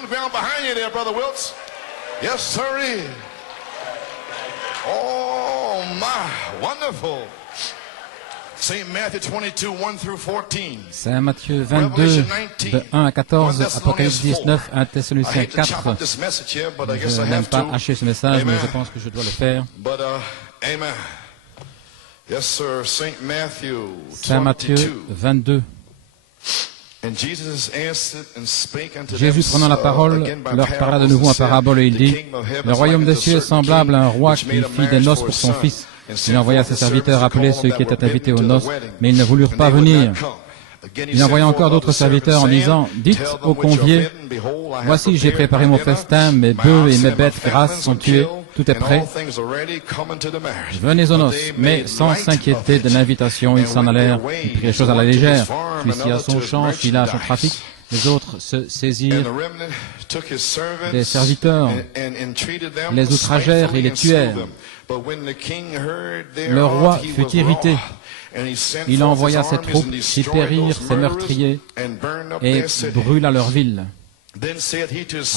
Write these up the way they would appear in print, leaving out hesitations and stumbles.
on the ground behind you there, Brother Wilkes. Yes, sirree. Oh, my. Wonderful. Saint Matthew 22, 1 through 14. Saint Matthieu 22, de 1 à 14, Apocalypse 19, 1 Thessaloniciens 4. Je n'aime pas hacher ce message, mais je pense que je dois le faire. Amen. Yes, sir. Saint Matthieu 22. Jésus, prenant la parole, leur parla de nouveau en parabole et il dit, « Le royaume des cieux est semblable à un roi qui fit des noces pour son fils. Il envoya ses serviteurs appeler ceux qui étaient invités aux noces, mais ils ne voulurent pas venir. Il envoya encore d'autres serviteurs en disant, « Dites aux conviés, voici j'ai préparé mon festin, mes bœufs et mes bêtes grasses sont tués, tout est prêt. Venez aux noces. » Mais sans s'inquiéter de l'invitation, ils s'en allèrent, ils prirent les choses à la légère. Celui-ci à son champ, celui-là à son trafic. Les autres se saisirent des serviteurs, les outragèrent et les tuèrent. Le roi fut irrité. Il envoya ses troupes qui périrent ses meurtriers et brûla leur ville.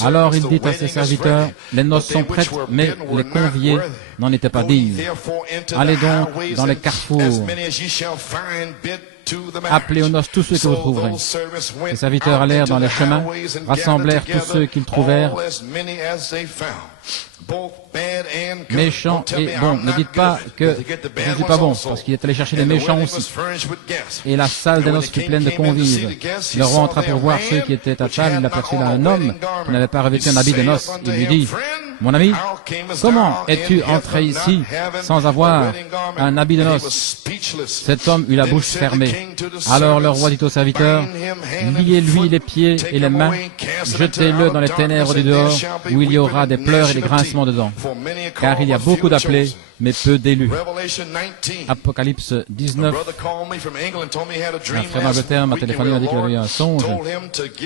Alors il dit à ses serviteurs, « Les noces sont prêtes, mais les conviés n'en étaient pas dignes. Allez donc dans les carrefours, appelez aux noces tous ceux que vous trouverez. » Les serviteurs allèrent dans les chemins, rassemblèrent tous ceux qu'ils trouvèrent, méchants et bons. Ne dites pas que je ne suis pas bon, parce qu'il est allé chercher les méchants aussi. Et la salle des noces fut pleine de convives. Le roi entra pour voir ceux qui étaient à table. Il aperçut là un homme qui n'avait pas revêtu un habit de noces. Il lui dit, « Mon ami, comment es-tu entré ici sans avoir un habit de noces ?» Cet homme eut la bouche fermée. Alors le roi dit aux serviteurs, « Liez-lui les pieds et les mains, jetez-le dans les ténèbres du dehors, où il y aura des pleurs et des grincements dedans. Car il y a beaucoup d'appelés, mais peu d'élus. » Apocalypse 19. Un frère d'Angleterre m'a téléphoné, m'a dit qu'il avait eu un songe.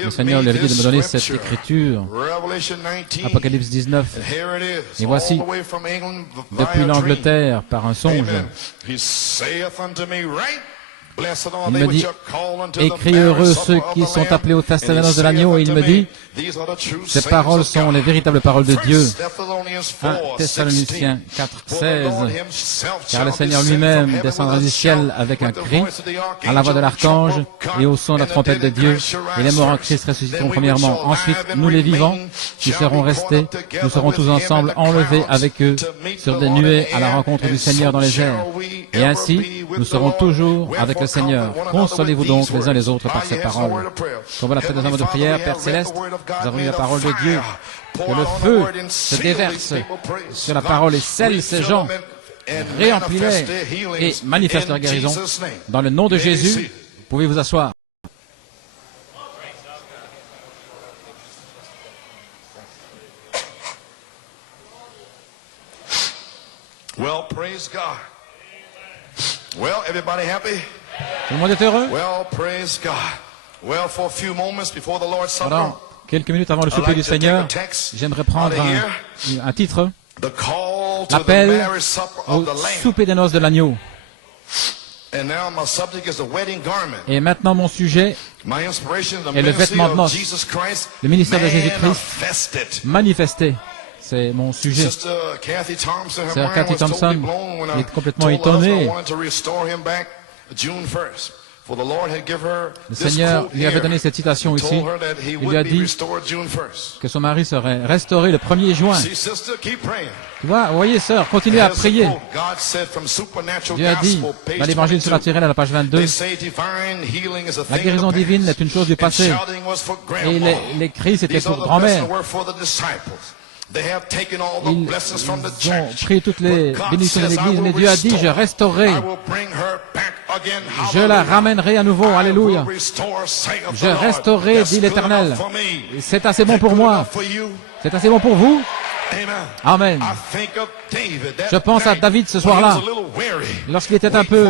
Le Seigneur lui avait dit de me donner cette écriture. Apocalypse 19. Et voici, depuis l'Angleterre, par un songe, il me dit, « Écris heureux ceux qui sont appelés au festin des noces de l'agneau. » Et il me dit, « Ces paroles sont les véritables paroles de Dieu. » 1 Thessaloniciens 4, 16. Car le Seigneur lui-même descendra du ciel avec un cri, à la voix de l'archange et au son de la trompette de Dieu. Et les morts en Christ ressusciteront premièrement. Ensuite, nous les vivants, qui serons restés, nous serons tous ensemble enlevés avec eux sur des nuées à la rencontre du Seigneur dans les airs. Et ainsi, nous serons toujours avec le Seigneur. Consolez-vous donc les uns les autres par ces paroles. Comme la fête des hommes de prière, Père Céleste, nous avons eu la parole de Dieu. Que le feu se déverse sur la parole et scelle ces gens, réemplis-les et manifeste leur guérison. Dans le nom de Jésus, vous pouvez vous asseoir. Well, praise God. Well, everybody happy? Tout le monde est heureux? Well, praise God. Well, for a few moments before the Lord's Supper. Voilà. Quelques minutes avant le souper du Seigneur, j'aimerais prendre un titre, l'appel au souper des noces de l'agneau. Et maintenant mon sujet est le vêtement de noces, le ministère de Jésus-Christ manifesté. C'est mon sujet. Sœur Cathy Thompson est complètement étonnée. Le Seigneur lui avait donné cette citation ici. Il lui a dit que son mari serait restauré le 1er juin. Tu vois, vous voyez, sœur, continuez à prier. Dieu a dit, dans l'évangile surnaturel à la page 22, la guérison divine est une chose du passé. Et les cris, c'était pour grand-mère. Ils ont pris toutes les bénédictions de l'Église, mais Dieu a dit, je restaurerai. Je la ramènerai à nouveau. Alléluia. Je restaurerai, dit l'Éternel. C'est assez bon pour moi. C'est assez bon pour vous. Amen. Je pense à David ce soir-là, lorsqu'il était un peu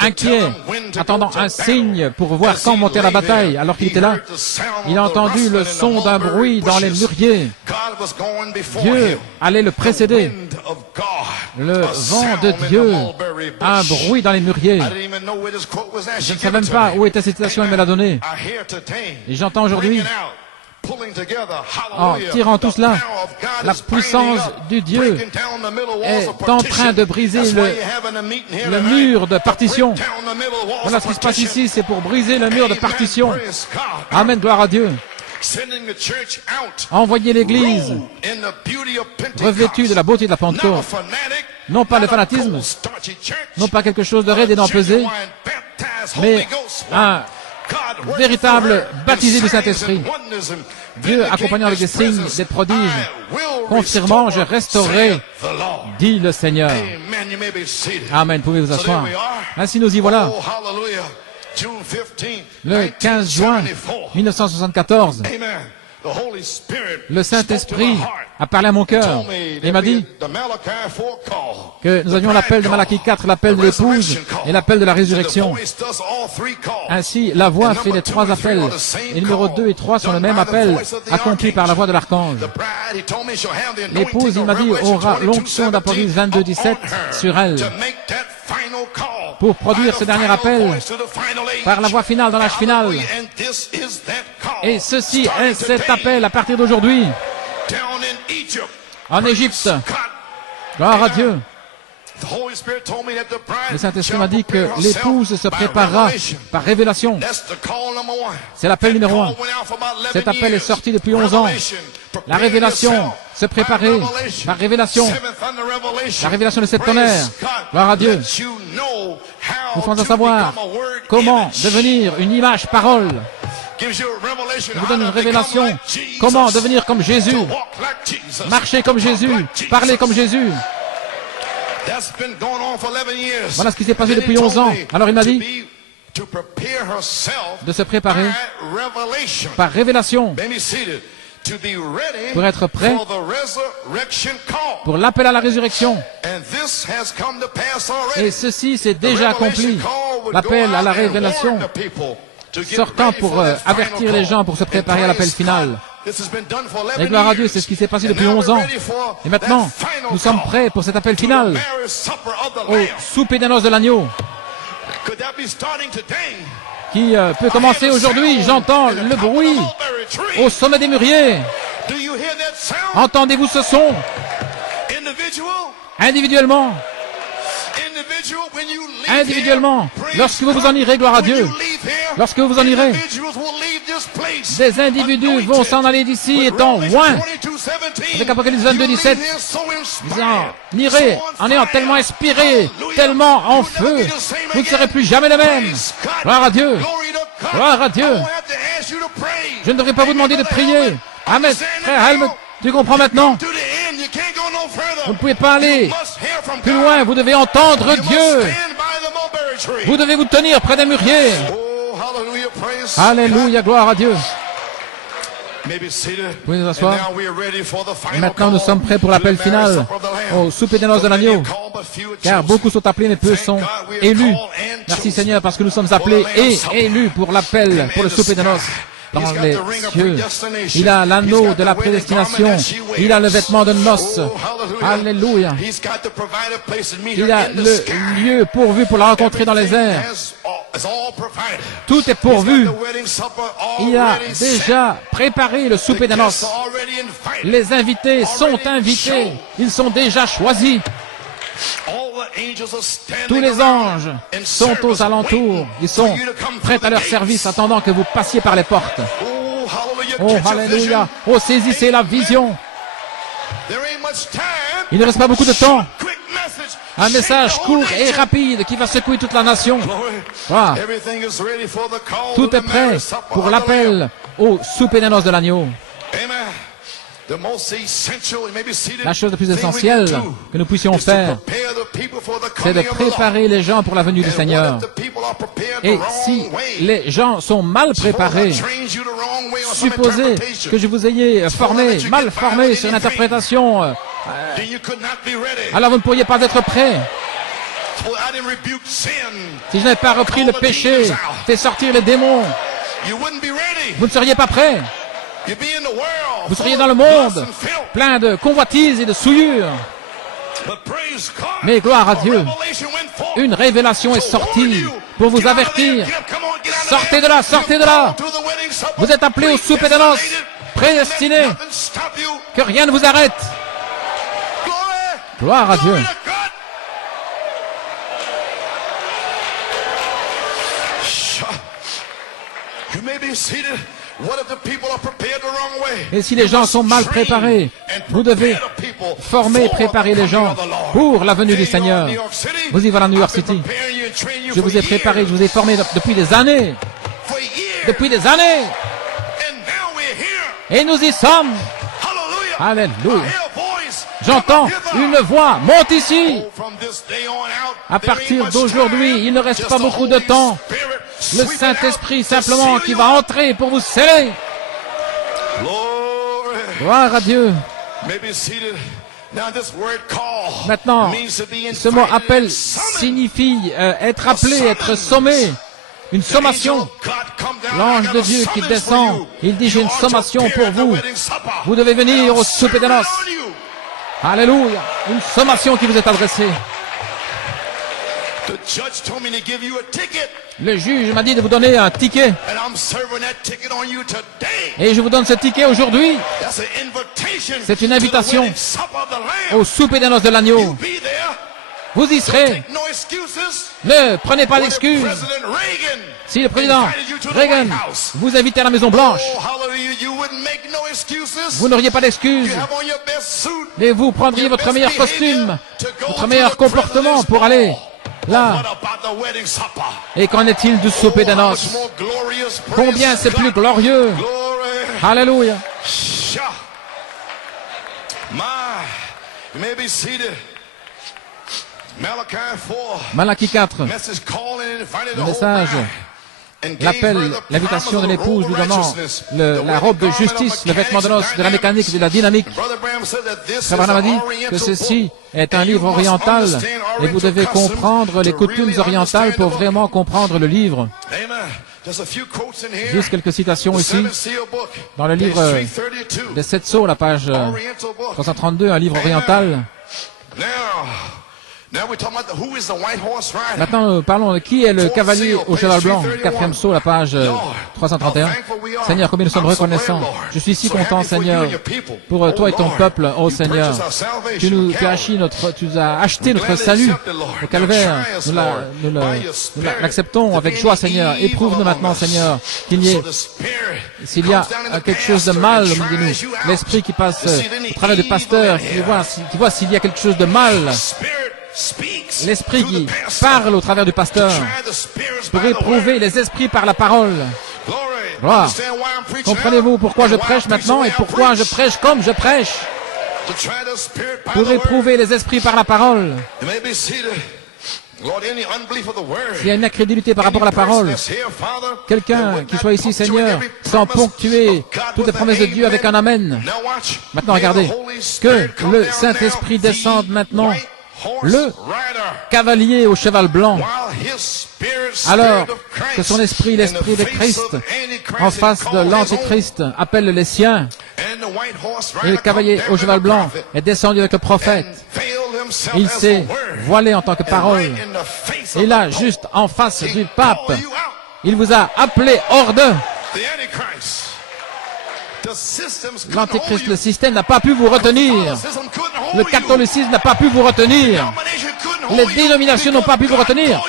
inquiet, attendant un signe pour voir quand monter la bataille. Alors qu'il était là, il a entendu le son d'un bruit dans les mûriers. Dieu allait le précéder. Le vent de Dieu, un bruit dans les mûriers. Je ne savais même pas où était cette citation, elle me l'a donnée. Et j'entends aujourd'hui en tirant tout cela, la puissance du Dieu est en train de briser le mur de partition. Voilà ce qui se passe ici, c'est pour briser le mur de partition. Amen, gloire à Dieu. Envoyer l'Église revêtue de la beauté de la Pentecôte. Non pas le fanatisme, non pas quelque chose de raide et d'empesé, mais un véritable baptisé du Saint-Esprit. Dieu accompagnant avec des signes, des prodiges, confirmant, je restaurerai, dit le Seigneur. Amen, pouvez vous asseoir. Ainsi nous y voilà. Le 15 juin 1974, le Saint-Esprit a parlé à mon cœur et m'a dit que nous avions l'appel de Malachie 4, l'appel de l'épouse et l'appel de la résurrection. Ainsi, la voix fait les trois appels et les numéros 2 et 3 sont le même appel accompli par la voix de l'archange. L'épouse, il m'a dit, aura l'onction d'Apocalypse 22, 17 sur elle pour produire ce dernier appel par la voix finale dans l'âge final. Et ceci est cet appel à partir d'aujourd'hui en Égypte. Gloire à Dieu. Le Saint-Esprit m'a dit que l'épouse se préparera par révélation. C'est l'appel numéro 1. Cet appel est sorti depuis 11 ans. La révélation, se préparer par révélation. La révélation de cette tonnerre. Gloire à Dieu. Nous faisons savoir comment devenir une image parole. Je vous donne une révélation. Comment devenir comme Jésus. Marcher comme Jésus. Parler comme Jésus. Voilà ce qui s'est passé depuis 11 ans. Alors il m'a dit de se préparer par révélation pour être prêt pour l'appel à la résurrection. Et ceci s'est déjà accompli. L'appel à la révélation sortant pour avertir les gens pour se préparer à l'appel final. Et gloire à Dieu, c'est ce qui s'est passé depuis 11 ans. Et maintenant, nous sommes prêts pour cet appel final au souper des noces de l'agneau qui peut commencer aujourd'hui. J'entends le bruit au sommet des mûriers. Entendez-vous ce son? Individuellement. Individuellement, lorsque vous vous en irez, gloire à Dieu, lorsque vous vous en irez, des individus vont s'en aller d'ici étant loin. Avec Apocalypse 22, 17, vous en irez en ayant tellement inspiré, tellement en feu, vous ne serez plus jamais les mêmes. Gloire à Dieu, gloire à Dieu. Je ne devrais pas vous demander de prier. Amen, frère Helmut, tu comprends maintenant? Vous ne pouvez pas aller plus loin, vous devez entendre Dieu. Vous devez vous tenir près des mûriers. Alléluia, gloire à Dieu. Vous pouvez nous asseoir. Et maintenant, nous sommes prêts pour l'appel final au souper des noces de l'agneau. Car beaucoup sont appelés, mais peu sont élus. Merci Seigneur, parce que nous sommes appelés et élus pour l'appel, pour le souper des noces. Dans les cieux, il a l'anneau de la prédestination, il a le vêtement de noces. Alléluia. Il a le lieu pourvu pour la rencontrer dans les airs. Tout est pourvu. Il a déjà préparé le souper des noces. Les invités sont invités. Ils sont déjà choisis. Tous les anges sont aux alentours. Ils sont prêts à leur service, attendant que vous passiez par les portes. Oh, alléluia. Oh, saisissez la vision. Il ne reste pas beaucoup de temps. Un message court et rapide qui va secouer toute la nation. Voilà. Tout est prêt pour l'appel au souper des noces de l'agneau. La chose la plus essentielle que nous puissions faire, c'est de préparer les gens pour la venue du Seigneur. Et si les gens sont mal préparés, supposez que je vous ayez formé, mal formé sur une interprétation, alors vous ne pourriez pas être prêts. Si je n'avais pas repris le péché, fait sortir les démons, vous ne seriez pas prêts. Vous seriez dans le monde, plein de convoitises et de souillures. Mais gloire à Dieu, une révélation est sortie pour vous avertir. Sortez de là, sortez de là. Vous êtes appelés au souper des noces. prédestinés. Que rien ne vous arrête. Gloire à Dieu. Et si les gens sont mal préparés, vous devez former et préparer les gens pour la venue du Seigneur. Vous y voilà à New York City. Je vous ai préparé, je vous ai formé depuis des années. Depuis des années. Et nous y sommes. Alléluia. J'entends une voix. Monte ici. À partir d'aujourd'hui, il ne reste pas beaucoup de temps. Le Saint-Esprit simplement qui va entrer pour vous sceller. Gloire à Dieu. Maintenant, ce mot appel signifie être appelé, être sommé. Une sommation. L'ange de Dieu qui descend, il dit, j'ai une sommation pour vous. Vous devez venir au souper des noces. Alléluia. Une sommation qui vous est adressée. Le juge m'a dit de vous donner un ticket. Et je vous donne ce ticket aujourd'hui. C'est une invitation au souper des noces de l'agneau. Vous y serez. Ne prenez pas d'excuses. Si le président Reagan vous invitait à la Maison Blanche, vous n'auriez pas d'excuses. Mais vous prendriez votre meilleur costume, votre meilleur comportement pour aller là. Et qu'en est-il du souper des noces? Combien c'est plus glorieux. Alléluia. Malachie 4, le message, l'appel, l'invitation de l'épouse lui donnant la robe de justice, le vêtement de noces, de la mécanique, de la dynamique. Frère Branham a dit que ceci est un livre oriental et vous devez comprendre les coutumes orientales pour vraiment comprendre le livre. Juste quelques citations ici. Dans le livre des 7 sceaux, la page 332, un livre oriental. Maintenant, parlons de qui est le cavalier au cheval blanc. Quatrième saut, la page 331. Seigneur, combien nous sommes reconnaissants. Je suis si content, Seigneur, pour toi et ton peuple, ô Seigneur. Tu as acheté notre salut au calvaire. Nous l'acceptons avec joie, Seigneur. Éprouve-nous maintenant, Seigneur, s'il y a quelque chose de mal au milieu de nous. L'esprit qui passe au travers du pasteur, qui voit s'il y a quelque chose de mal. L'esprit qui parle au travers du pasteur pour éprouver les esprits par la parole. Gloire. Comprenez-vous pourquoi je prêche maintenant et pourquoi je prêche comme je prêche? Pour éprouver les esprits par la parole. S'il y a une incrédulité par rapport à la parole, quelqu'un qui soit ici, Seigneur, sans ponctuer toutes les promesses de Dieu avec un amen. Maintenant, regardez, que le Saint-Esprit descende maintenant. Le cavalier au cheval blanc, alors que son esprit, l'esprit de Christ, en face de l'Antéchrist, appelle les siens, et le cavalier au cheval blanc est descendu avec le prophète. Il s'est voilé en tant que parole. Et là, juste en face du pape, il vous a appelé hors d'eux. L'Antéchrist, le système n'a pas pu vous retenir. Le catholicisme n'a pas pu vous retenir. Les dénominations n'ont pas pu vous retenir.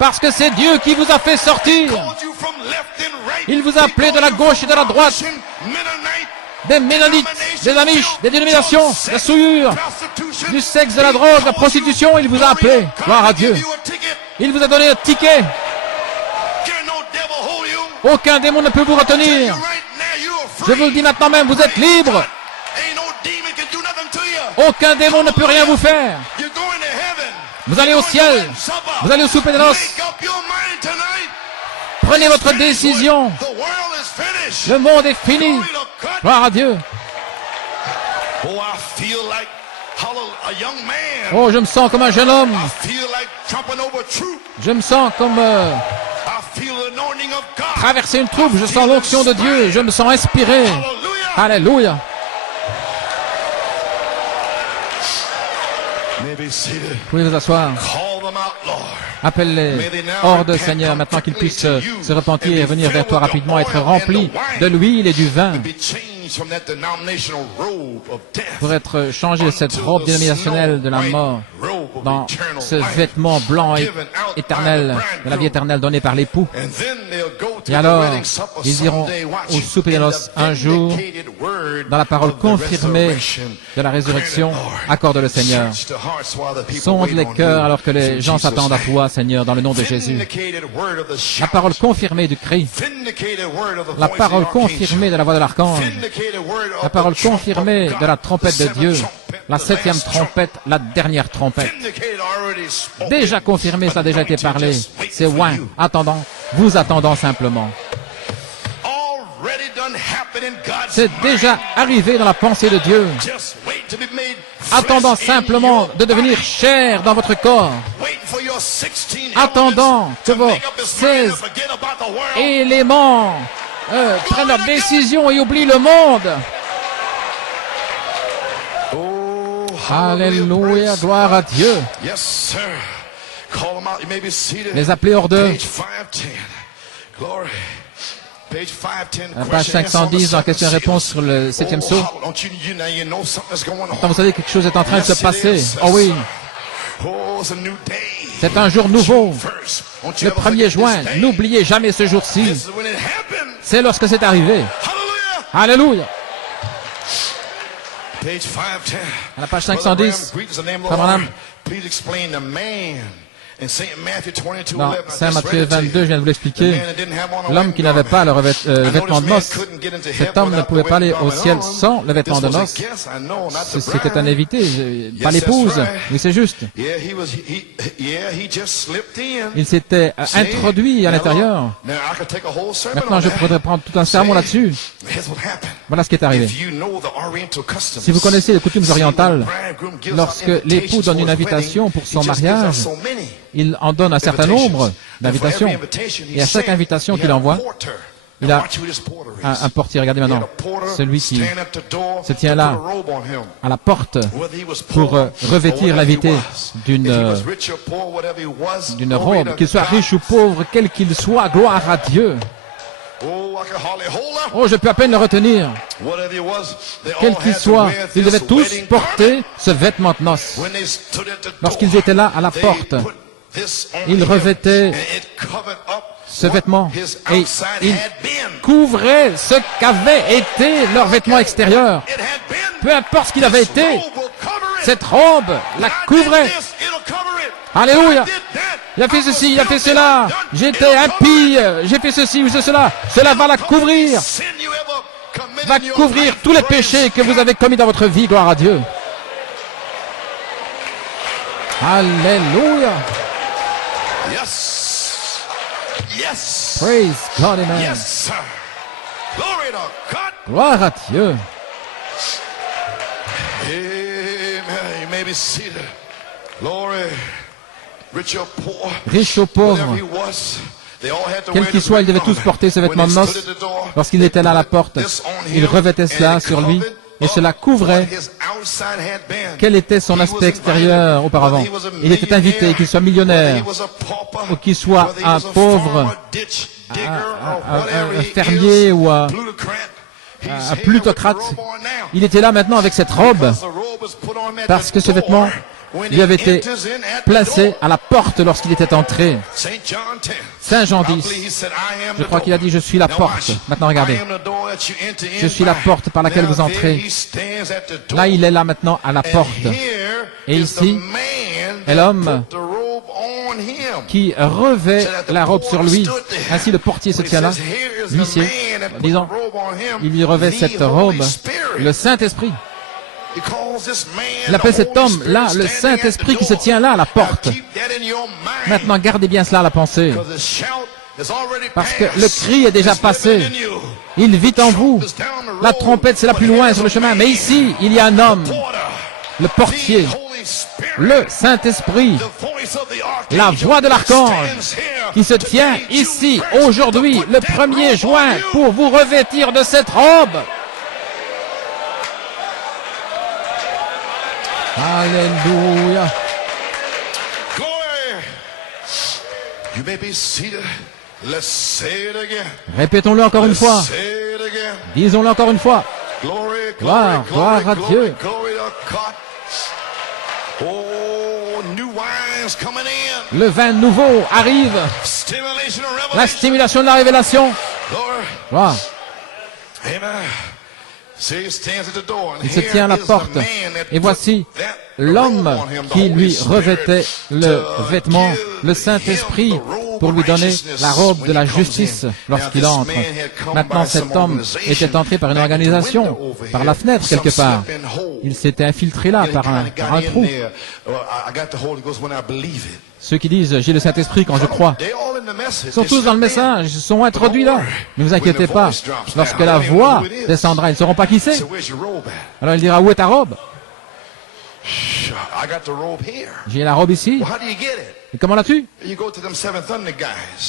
Parce que c'est Dieu qui vous a fait sortir. Il vous a appelé de la gauche et de la droite. Des Ménonites, des Amish, des dénominations, des souillures, du sexe, de la drogue, de la prostitution. Il vous a appelé. Gloire à Dieu. Il vous a donné un ticket. Aucun démon ne peut vous retenir. Je vous le dis maintenant même, vous êtes libre. Aucun démon ne peut rien vous faire. Vous allez au ciel. Vous allez au souper des noces. Prenez votre décision. Le monde est fini. Gloire à Dieu. Oh, je me sens comme un jeune homme. Je me sens comme traverser une troupe. Je sens l'onction de Dieu. Je me sens inspiré. Alléluia. Vous pouvez vous asseoir. Appelle-les hors de Seigneur, maintenant qu'ils puissent se repentir et venir vers toi rapidement, être remplis de l'huile et du vin pour être changé de cette robe dénominationnelle de la mort dans ce vêtement blanc et éternel de la vie éternelle donnée par l'époux. Et alors, ils iront au souper de noces un jour dans la parole confirmée de la résurrection. Accorde le Seigneur. Sonde les cœurs alors que les gens s'attendent à toi, Seigneur, dans le nom de Jésus. La parole confirmée du cri. La parole confirmée de la voix de l'archange. La parole confirmée de la trompette de Dieu. La 7e trompette, la dernière trompette. Déjà confirmé, ça a déjà été parlé. C'est ouin. Attendant. Vous attendant simplement. C'est déjà arrivé dans la pensée de Dieu. Attendant simplement de devenir chair dans votre corps. Attendant que vos 16 éléments prennent leur décision et oublient le monde. Alléluia, gloire à Dieu. Les appeler hors d'eux. À la page 510, dans question-réponse sur le 7e sceau. Quand vous savez que quelque chose est en train de se passer. Oh oui. C'est un jour nouveau. Le 1er juin. N'oubliez jamais ce jour-ci. C'est lorsque c'est arrivé. Alléluia. À la page 510, dans Saint Matthieu 22, je viens de vous l'expliquer, l'homme qui n'avait pas le vêtement de noces, cet homme ne pouvait pas aller au ciel sans le vêtement de noces. C'était un invité, pas l'épouse, mais c'est juste. Il s'était introduit à l'intérieur. Maintenant, je pourrais prendre tout un sermon là-dessus. Voilà ce qui est arrivé. Si vous connaissez les coutumes orientales, lorsque l'époux donne une invitation pour son mariage, il en donne un certain nombre d'invitations. Et à chaque invitation qu'il envoie, il a un portier. Regardez maintenant, celui qui se tient là, à la porte, pour revêtir l'invité d'une robe, qu'il soit riche ou pauvre, quel qu'il soit, gloire à Dieu. Oh, je peux à peine le retenir. Quel qu'il soit, ils devaient tous porter ce vêtement de noces. Lorsqu'ils étaient là à la porte, ils revêtaient ce vêtement et ils couvraient ce qu'avait été leur vêtement extérieur. Peu importe ce qu'il avait été, cette robe la couvrait. Alléluia. Il a fait ceci, il a fait cela. J'étais impie, j'ai fait ceci ou cela. Cela va la couvrir. Va couvrir tous les péchés que vous avez commis dans votre vie, gloire à Dieu. Alléluia. Yes. Yes. Praise God, amen. Yes, sir. Glory to God. Gloire à Dieu. Amen. You may be seated. Glory. Riche ou pauvre, quel qu'il soit, ils devaient tous porter ce vêtement de noces. Lorsqu'il était là à la porte, il revêtait cela sur lui et cela couvrait quel était son aspect extérieur auparavant. Il était invité, qu'il soit millionnaire ou qu'il soit un pauvre, un fermier ou un plutocrate. Il était là maintenant avec cette robe parce que ce vêtement lui avait été placé à la porte lorsqu'il était entré. Saint Jean 10, je crois qu'il a dit « Je suis la porte ». Maintenant, regardez. Je suis la porte par laquelle vous entrez. Là, il est là maintenant à la porte. Et ici est l'homme qui revêt la robe sur lui. Ainsi, le portier se tient là, l'huissier, disons, il lui revêt cette robe, le Saint-Esprit. Il appelle cet homme-là le Saint-Esprit qui se tient là à la porte. Maintenant, gardez bien cela à la pensée. Parce que le cri est déjà passé. Il vit en vous. La trompette, c'est la plus loin sur le chemin. Mais ici, il y a un homme, le portier, le Saint-Esprit, la voix de l'archange qui se tient ici, aujourd'hui, le 1er juin, pour vous revêtir de cette robe. Alléluia. Répétons-le encore une fois. Disons-le encore une fois. Gloire, gloire à Dieu. Le vin nouveau arrive. La stimulation de la révélation. Gloire. Il se tient à la porte. Et voici l'homme qui lui revêtait le vêtement, le Saint-Esprit, pour lui donner la robe de la justice lorsqu'il entre. Maintenant, cet homme était entré par une organisation, par la fenêtre quelque part. Il s'était infiltré là par un trou. Ceux qui disent « j'ai le Saint-Esprit quand je crois », sont tous dans le message, ils sont introduits là. Ne vous inquiétez pas, lorsque la voix descendra, ils ne sauront pas qui c'est. Alors il dira « où est ta robe ?» J'ai la robe ici. Et comment l'as-tu?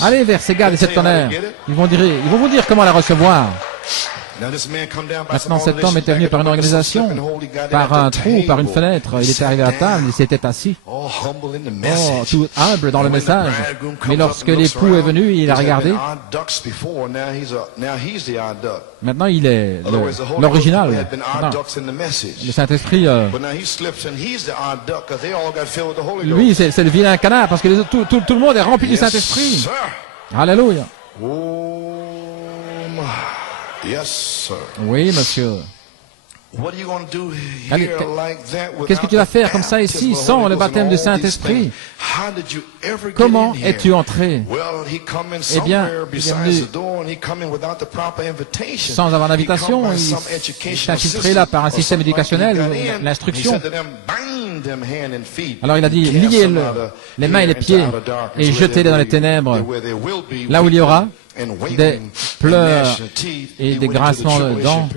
Allez vers ces gars des sept tonnerres. Ils vont vous dire comment la recevoir. Maintenant, cet homme était venu par une organisation, par un trou, par une fenêtre. Il était arrivé à table, il s'était assis. Oh, tout humble dans le message. Mais lorsque l'époux est venu, il a regardé. Maintenant, il est l'original. Le Saint-Esprit, lui, c'est le vilain canard, parce que tout le monde est rempli du Saint-Esprit. Alléluia. Oui, monsieur. Qu'est-ce que tu vas faire comme ça ici, sans le baptême du Saint-Esprit? Comment es-tu entré? Eh bien, il est venu sans avoir d'invitation. Il s'est infiltré là par un système éducationnel, l'instruction. Alors il a dit, liez les mains et les pieds et jetez-les dans les ténèbres, là où il y aura des pleurs et des grincements de dents.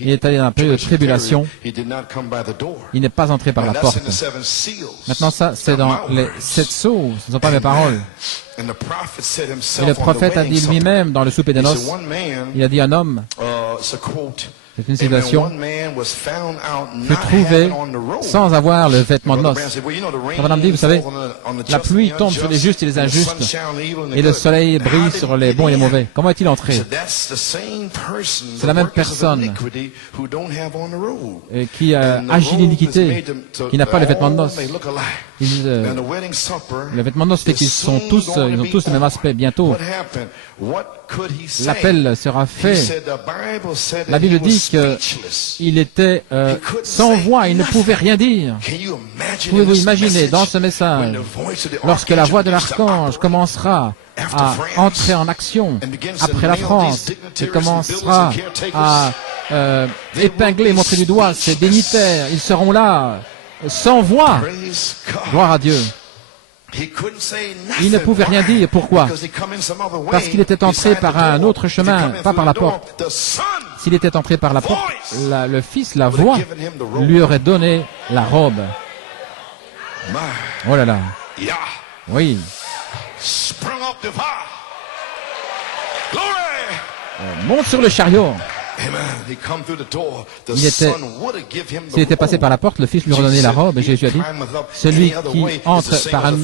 Il est allé dans un peu de tribulation. Il n'est pas entré par la porte. Maintenant, ça, c'est dans les 7 sceaux. Ce ne sont pas mes paroles. Et le prophète a dit lui-même dans le souper des noces, il a dit un homme, c'est une citation, fut trouvé sans avoir le vêtement de noces. Madame dit, vous savez, la pluie tombe sur les justes et les injustes, et le soleil brille sur les bons et les mauvais. Comment est-il entré? C'est la même personne qui agit l'iniquité, qui n'a pas le vêtement de noces. Le vêtement de noces fait qu'ils ont tous le même aspect. Bientôt, l'appel sera fait. La Bible dit qu'il était sans voix, il ne pouvait rien dire. Pouvez-vous imaginer dans ce message, lorsque la voix de l'archange commencera à entrer en action après la France, et commencera à épingler, montrer du doigt ses dignitaires, ils seront là, sans voix. Gloire à Dieu. Il ne pouvait rien dire. Pourquoi? Parce qu'il était entré par un autre chemin, pas par la porte. S'il était entré par la porte, le Fils, la voix, lui aurait donné la robe. Oh là là. Oui. Monte sur le chariot. S'il était passé par la porte, le Fils lui redonnait la robe, et Jésus a dit, celui qui entre par un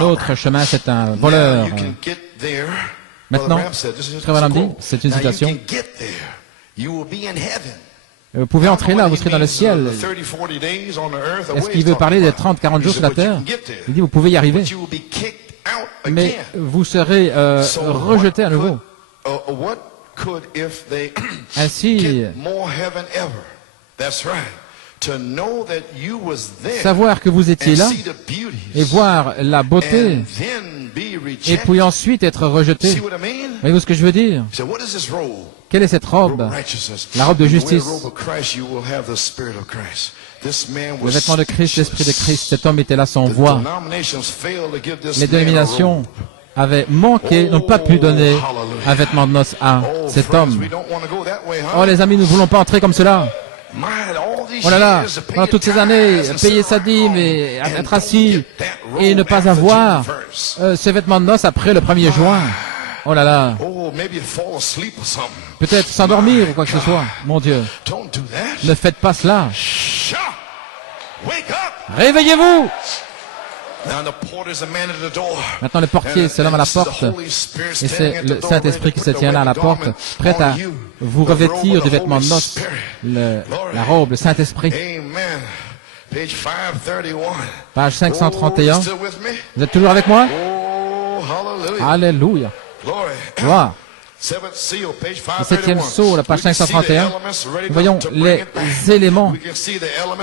autre chemin, c'est un voleur. Maintenant, Frère Branham dit, c'est une citation, vous pouvez entrer là, vous serez dans le ciel. Est-ce qu'il veut parler des 30-40 jours sur la terre? Il dit, vous pouvez y arriver, mais vous serez rejeté à nouveau. Ainsi, savoir que vous étiez là et voir la beauté et puis ensuite être rejeté. Voyez-vous ce que je veux dire? Quelle est cette robe? La robe de justice. Le vêtement de Christ, l'esprit de Christ. Cet homme était là sans voix. Les dénominations avaient manqué, n'ont pas pu donner un vêtement de noces à cet homme. Oh les amis, nous ne voulons pas entrer comme cela. Oh là là, pendant toutes ces années, payer sa dîme et être assis et ne pas avoir ce vêtement de noces après le 1er juin. Oh là là. Peut-être s'endormir ou quoi que ce soit. Mon Dieu, ne faites pas cela. Réveillez-vous. Maintenant, le portier, c'est l'homme à la porte, et c'est le Saint-Esprit qui se tient là à la porte, prêt à vous revêtir du vêtement de noces, la robe, le Saint-Esprit. Page 531. Vous êtes toujours avec moi? Alléluia. Gloire. Le septième sceau, la page 531. Nous voyons les éléments.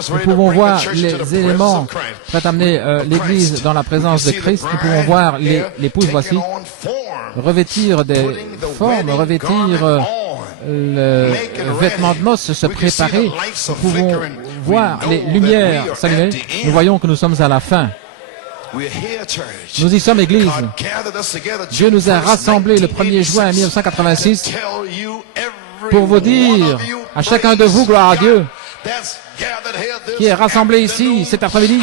Nous pouvons voir les éléments prêts à amener l'Église dans la présence de Christ. Nous pouvons voir l'épouse, voici, revêtir des formes, revêtir le vêtement de noces, se préparer. Nous pouvons voir les lumières s'allumer. Nous voyons que nous sommes à la fin. Nous y sommes, Église. Dieu nous a rassemblés le 1er juin 1986 pour vous dire, à chacun de vous, gloire à Dieu, qui est rassemblé ici cet après-midi,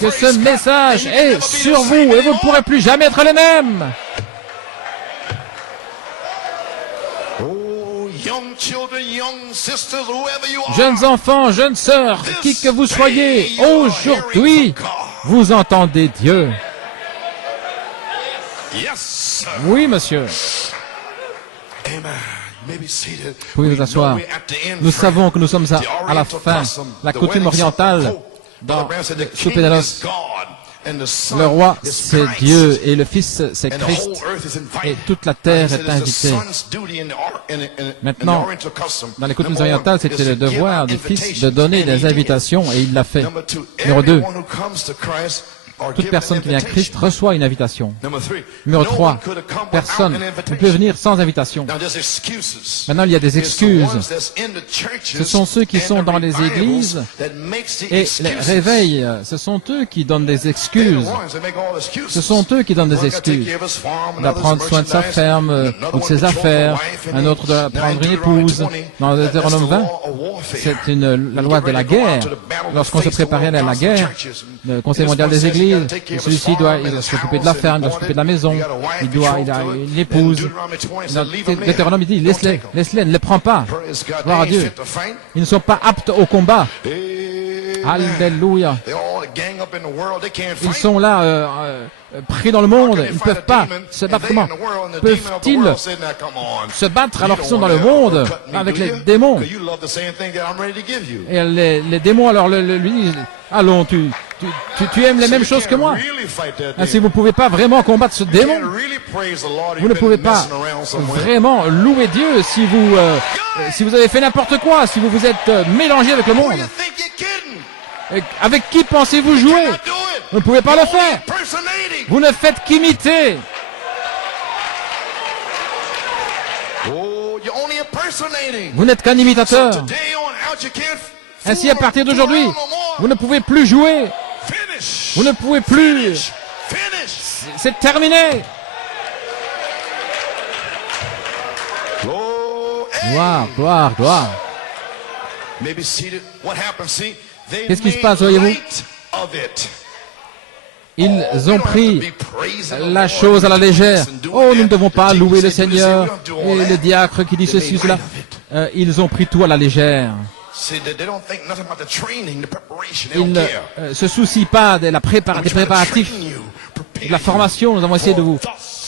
que ce message est sur vous et vous ne pourrez plus jamais être les mêmes. Jeunes enfants, jeunes sœurs, qui que vous soyez, aujourd'hui, vous entendez Dieu. Oui, monsieur. Vous pouvez vous asseoir. Nous savons que nous sommes à la fin. La coutume orientale dans le souper de noces. Le roi, c'est Dieu, et le Fils, c'est Christ, et toute la terre est invitée. Maintenant, dans les coutumes orientales, c'était le devoir du Fils de donner des invitations, et il l'a fait. Numéro 2, toute personne qui vient à Christ reçoit une invitation. Numéro 3, personne ne peut venir sans invitation. Maintenant, il y a des excuses. Ce sont ceux qui sont dans les églises et les réveils. Ce sont eux qui donnent des excuses. Ce sont eux qui donnent des excuses. D'apprendre soin de sa ferme ou de ses affaires. Un autre de prendre une épouse. Dans le Deutéronome 20, c'est la loi de la guerre. Lorsqu'on se préparait à la guerre, le Conseil mondial des églises, celui-ci doit s'occuper de la ferme, il doit s'occuper de la maison, il a une épouse. Dans Deutéronome, il dit, laisse-les, ne les prends pas. Gloire à Dieu. Ils ne sont pas aptes au combat. Alléluia. Ils sont là, pris dans le monde. Ils ne peuvent pas se battre. Comment peuvent-ils se battre alors qu'ils sont dans le monde avec les démons? Et les démons alors lui disent, allons, tu aimes les mêmes choses que moi. Si vous ne pouvez pas vraiment combattre ce démon, vous ne pouvez pas vraiment louer Dieu si vous avez fait n'importe quoi, si vous vous êtes mélangé avec le monde. Et avec qui pensez-vous jouer? Vous ne pouvez pas le faire. Vous ne faites qu'imiter. Vous n'êtes qu'un imitateur. Ainsi, à partir d'aujourd'hui, vous ne pouvez plus jouer. Vous ne pouvez plus. C'est terminé. Gloire, gloire, gloire. Qu'est-ce qui se passe, voyez-vous? Ils ont pris la chose à la légère. Oh, nous ne devons pas louer le Seigneur. Et le diacre qui dit ceci, cela. Ils ont pris tout à la légère. Ils ne se soucient pas des préparatifs, de la formation. Nous avons essayé de vous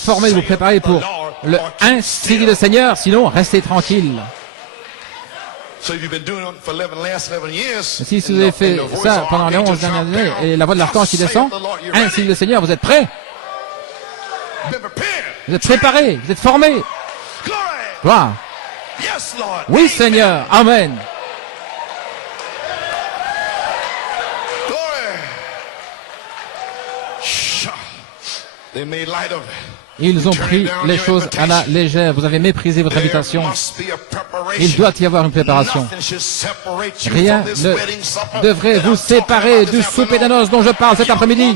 former, de vous préparer pour le ainsi dit le Seigneur. Sinon, restez tranquille. Si vous avez fait ça pendant les 11 dernières années et la voix de l'archange qui descend, ainsi dit le Seigneur, vous êtes prêts? Vous êtes préparés, vous êtes formés. Gloire. Oui, Seigneur. Amen. Ils ont pris les choses à la légère. Vous avez méprisé votre invitation. Il doit y avoir une préparation. Rien ne devrait vous séparer du souper des noces dont je parle cet après-midi.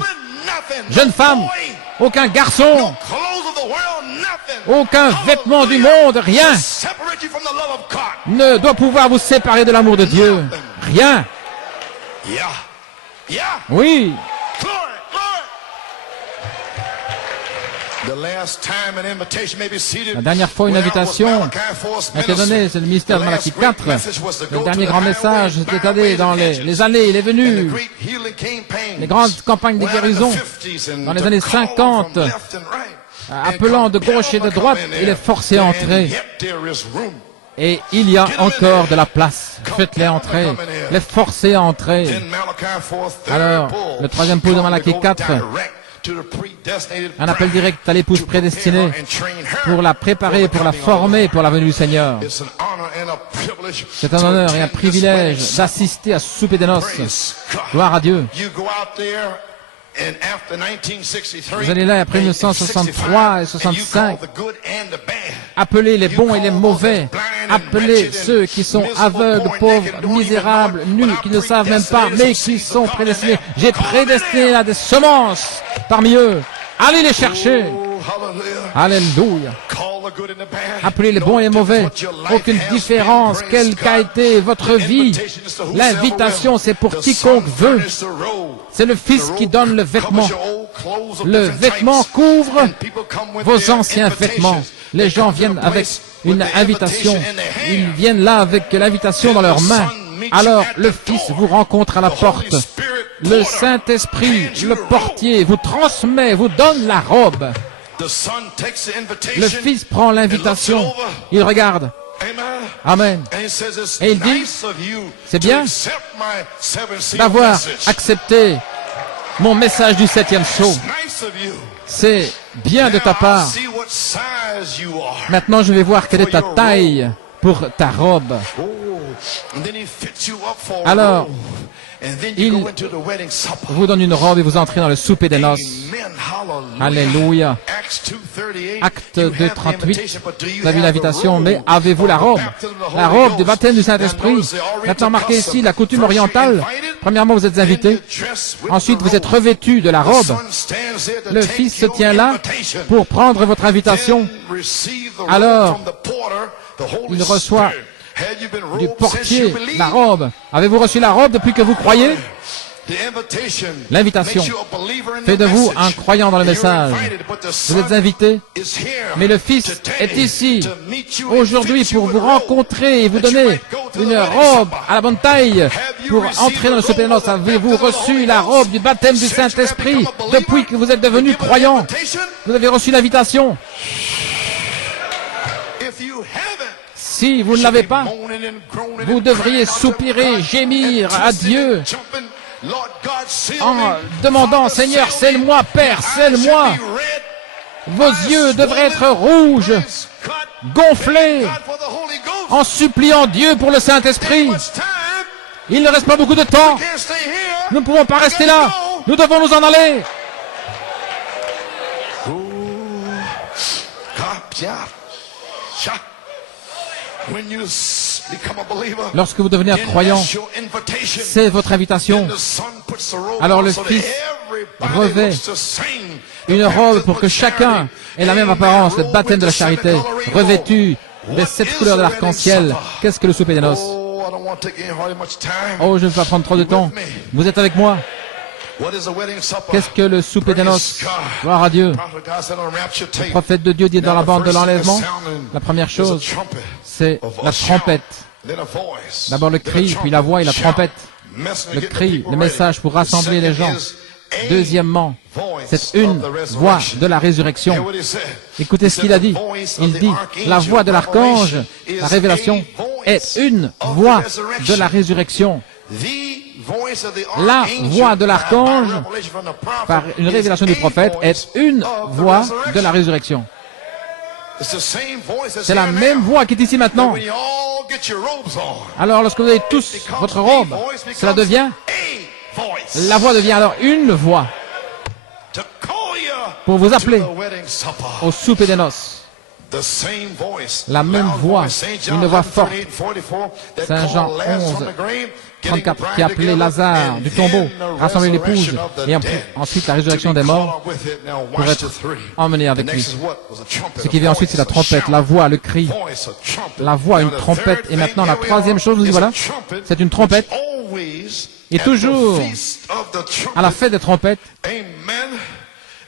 Jeune femme, aucun garçon, aucun vêtement du monde, rien ne doit pouvoir vous séparer de l'amour de Dieu. Rien. Oui. La dernière fois, une invitation a été donnée, c'est le ministère de Malachie 4. Le dernier grand message était donné dans les allées, les venues, les grandes campagnes de guérison dans les années 50, appelant de gauche et de droite, il est forcé à entrer. Et il y a encore de la place. Faites-les entrer. Les forcer à entrer. Alors, le troisième pouls de Malachie 4, un appel direct à l'épouse prédestinée pour la préparer, pour la former pour la venue du Seigneur. C'est un honneur et un privilège d'assister à ce souper des noces. Gloire à Dieu. Vous allez là après 1963 et 65. Appelez les bons et les mauvais. Appelez ceux qui sont aveugles, pauvres, misérables, nus, qui ne savent même pas, mais qui sont prédestinés. J'ai prédestiné là des semences parmi eux. Allez les chercher. Alléluia. Appelez les bons et les mauvais. Aucune différence, quelle qu'a été votre vie. L'invitation, c'est pour quiconque veut. C'est le Fils qui donne le vêtement. Le vêtement couvre vos anciens vêtements. Les gens viennent avec une invitation. Ils viennent là avec l'invitation dans leurs mains. Alors le Fils vous rencontre à la porte. Le Saint-Esprit, le portier, vous transmet, vous donne la robe. Le Fils prend l'invitation. Il regarde. Amen. Et il dit, c'est bien d'avoir accepté mon message du 7e sceau. C'est bien de ta part. Maintenant, je vais voir quelle est ta taille pour ta robe. Alors, il vous donne une robe et vous entrez dans le souper des noces. Alléluia. Acte 2:38. Vous avez l'invitation, mais avez-vous la robe? La robe du baptême du Saint-Esprit. Maintenant, marqué ici la coutume orientale. Premièrement, vous êtes invité. Ensuite, vous êtes revêtu de la robe. Le Fils se tient là pour prendre votre invitation. Alors, il reçoit du portier la robe. Avez-vous reçu la robe depuis que vous croyez? L'invitation fait de vous un croyant dans le message. Vous êtes invité, mais le Fils est ici aujourd'hui pour vous rencontrer et vous donner une robe à la bonne taille pour entrer dans le souper des noces. Avez-vous reçu la robe du baptême du Saint-Esprit depuis que vous êtes devenu croyant? Vous avez reçu l'invitation? Si vous ne l'avez pas, vous devriez soupirer, gémir à Dieu en demandant, Seigneur, scelle-moi, Père, scelle-moi. Vos yeux devraient être rouges, gonflés, en suppliant Dieu pour le Saint-Esprit. Il ne reste pas beaucoup de temps. Nous ne pouvons pas rester là. Nous devons nous en aller. Lorsque vous devenez un croyant, c'est votre invitation. Alors le Fils revêt une robe pour que chacun ait la même apparence, le baptême de la charité, revêtu des 7 couleurs de l'arc-en-ciel. Qu'est-ce que le souper des noces? Oh, je ne vais pas prendre trop de temps. Vous êtes avec moi? Qu'est-ce que le souper des noces? Gloire à Dieu. Le prophète de Dieu dit dans la bande de l'enlèvement, la première chose, c'est la trompette. D'abord le cri, puis la voix et la trompette. Le cri, le message pour rassembler les gens. Deuxièmement, c'est une voix de la résurrection. Écoutez ce qu'il a dit. Il dit, la voix de l'archange, la révélation, est une voix de la résurrection. La voix de l'archange, par une révélation du prophète, est une voix de la résurrection. C'est la même voix qui est ici maintenant. Alors, lorsque vous avez tous votre robe, cela devient, la voix devient alors une voix pour vous appeler au souper des noces. La même voix, une voix forte. Saint Jean 11, 34, qui appelait Lazare du tombeau, rassembler l'épouse, et ensuite la résurrection des morts pour être emmené avec lui. Ce qui vient ensuite, c'est la trompette, la voix, le cri. La voix, une trompette. Et maintenant, la troisième chose, nous dit voilà, c'est une trompette. Et toujours, à la fête des trompettes,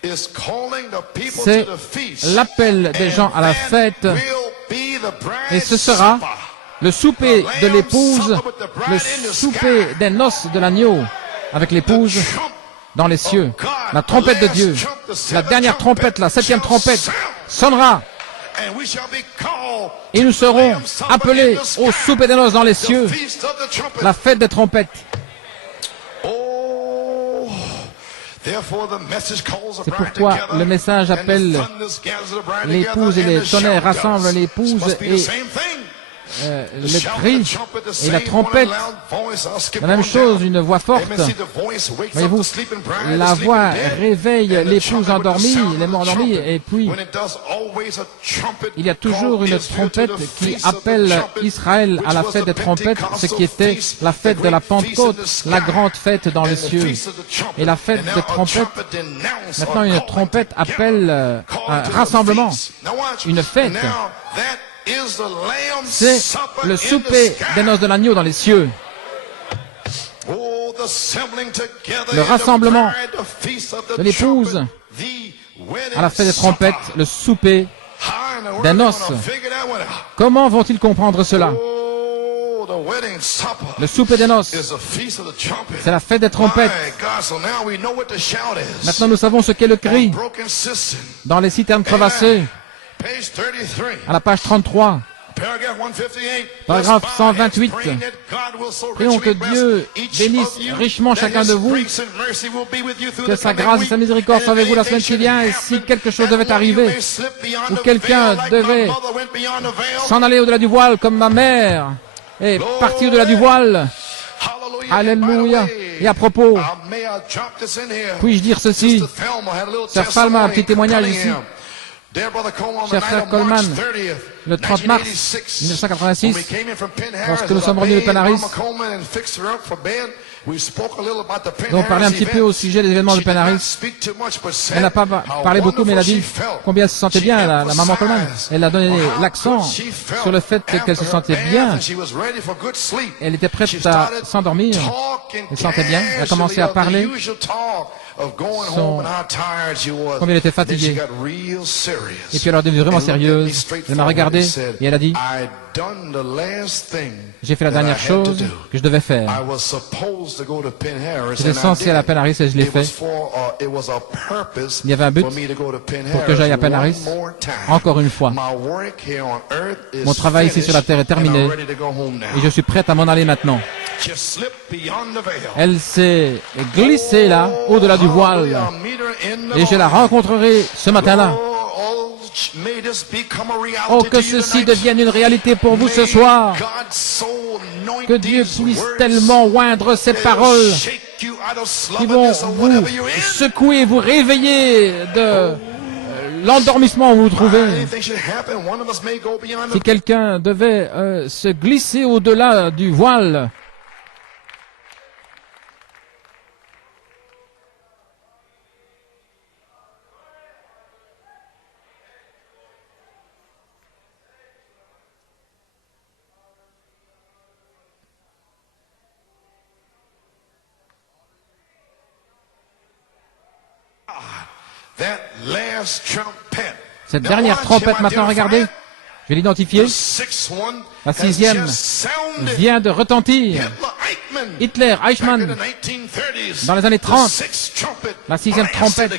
c'est l'appel des gens à la fête, et ce sera le souper de l'épouse, le souper des noces de l'agneau avec l'épouse dans les cieux. La trompette de Dieu, la dernière trompette, la 7e trompette sonnera. Et nous serons appelés au souper des noces dans les cieux, la fête des trompettes. C'est pourquoi le message appelle l'épouse et les tonnerres rassemblent l'épouse et le cri et la trompette. La même chose, une voix forte. Voyez-vous, la voix réveille l'épouse endormie, les morts endormis, et puis il y a toujours une trompette qui appelle Israël à la fête des trompettes, ce qui était la fête de la Pentecôte, la grande fête dans les cieux. Et la fête des trompettes, maintenant une trompette appelle un rassemblement, une fête. C'est le souper des noces de l'agneau dans les cieux. Le rassemblement de l'épouse à la fête des trompettes, le souper des noces. Comment vont-ils comprendre cela? Le souper des noces, c'est la fête des trompettes. Maintenant nous savons ce qu'est le cri dans les citernes crevassées. À la page 33, paragraphe 128, prions que Dieu bénisse richement chacun de vous, que sa grâce et sa miséricorde soient avec vous la semaine qui vient, et si quelque chose devait arriver, ou quelqu'un devait s'en aller au-delà du voile comme ma mère, et partir au-delà du voile, alléluia. Et à propos, puis-je dire ceci? Sœur Palma a un petit témoignage ici. Cher frère Coleman, le 30 mars 1986, lorsque nous sommes revenus de Penaris, nous avons parlé un petit peu au sujet des événements de Penaris. Elle n'a pas parlé beaucoup, mais elle a dit combien elle se sentait bien, la maman Coleman. Elle a donné l'accent sur le fait qu'elle se sentait bien. Elle était prête à s'endormir. Elle se sentait bien. Elle a commencé à parler. Combien elle était fatiguée. Et puis elle est devenue vraiment sérieuse. Elle m'a regardé et elle a dit, j'ai fait la dernière chose que je devais faire. J'étais censé aller à Penaris et je l'ai fait. Il y avait un but pour que j'aille à Penaris encore une fois. Mon travail ici sur la terre est terminé et je suis prête à m'en aller maintenant. Elle s'est glissée là, au-delà du voile, et je la rencontrerai ce matin-là. Oh, que ceci devienne une réalité pour vous ce soir. Que Dieu puisse tellement oindre ces paroles qui vont vous secouer, vous réveiller de l'endormissement où vous vous trouvez. Si quelqu'un devait se glisser au-delà du voile, cette dernière trompette maintenant, regardez, je vais l'identifier. La 6e vient de retentir. Hitler, Eichmann, dans les années 30, la 6e trompette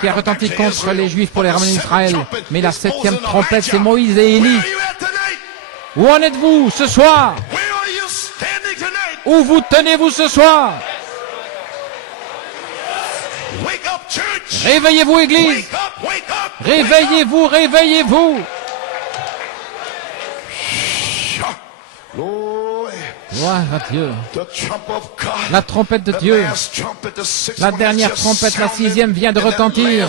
qui a retenti contre les Juifs pour les ramener en Israël. Mais la 7e trompette, c'est Moïse et Élie. Où en êtes-vous ce soir? Où vous tenez-vous ce soir? Réveillez-vous, Église! Réveillez-vous, réveillez-vous! Gloire à Dieu. La trompette de Dieu. La dernière trompette, la 6e, vient de retentir.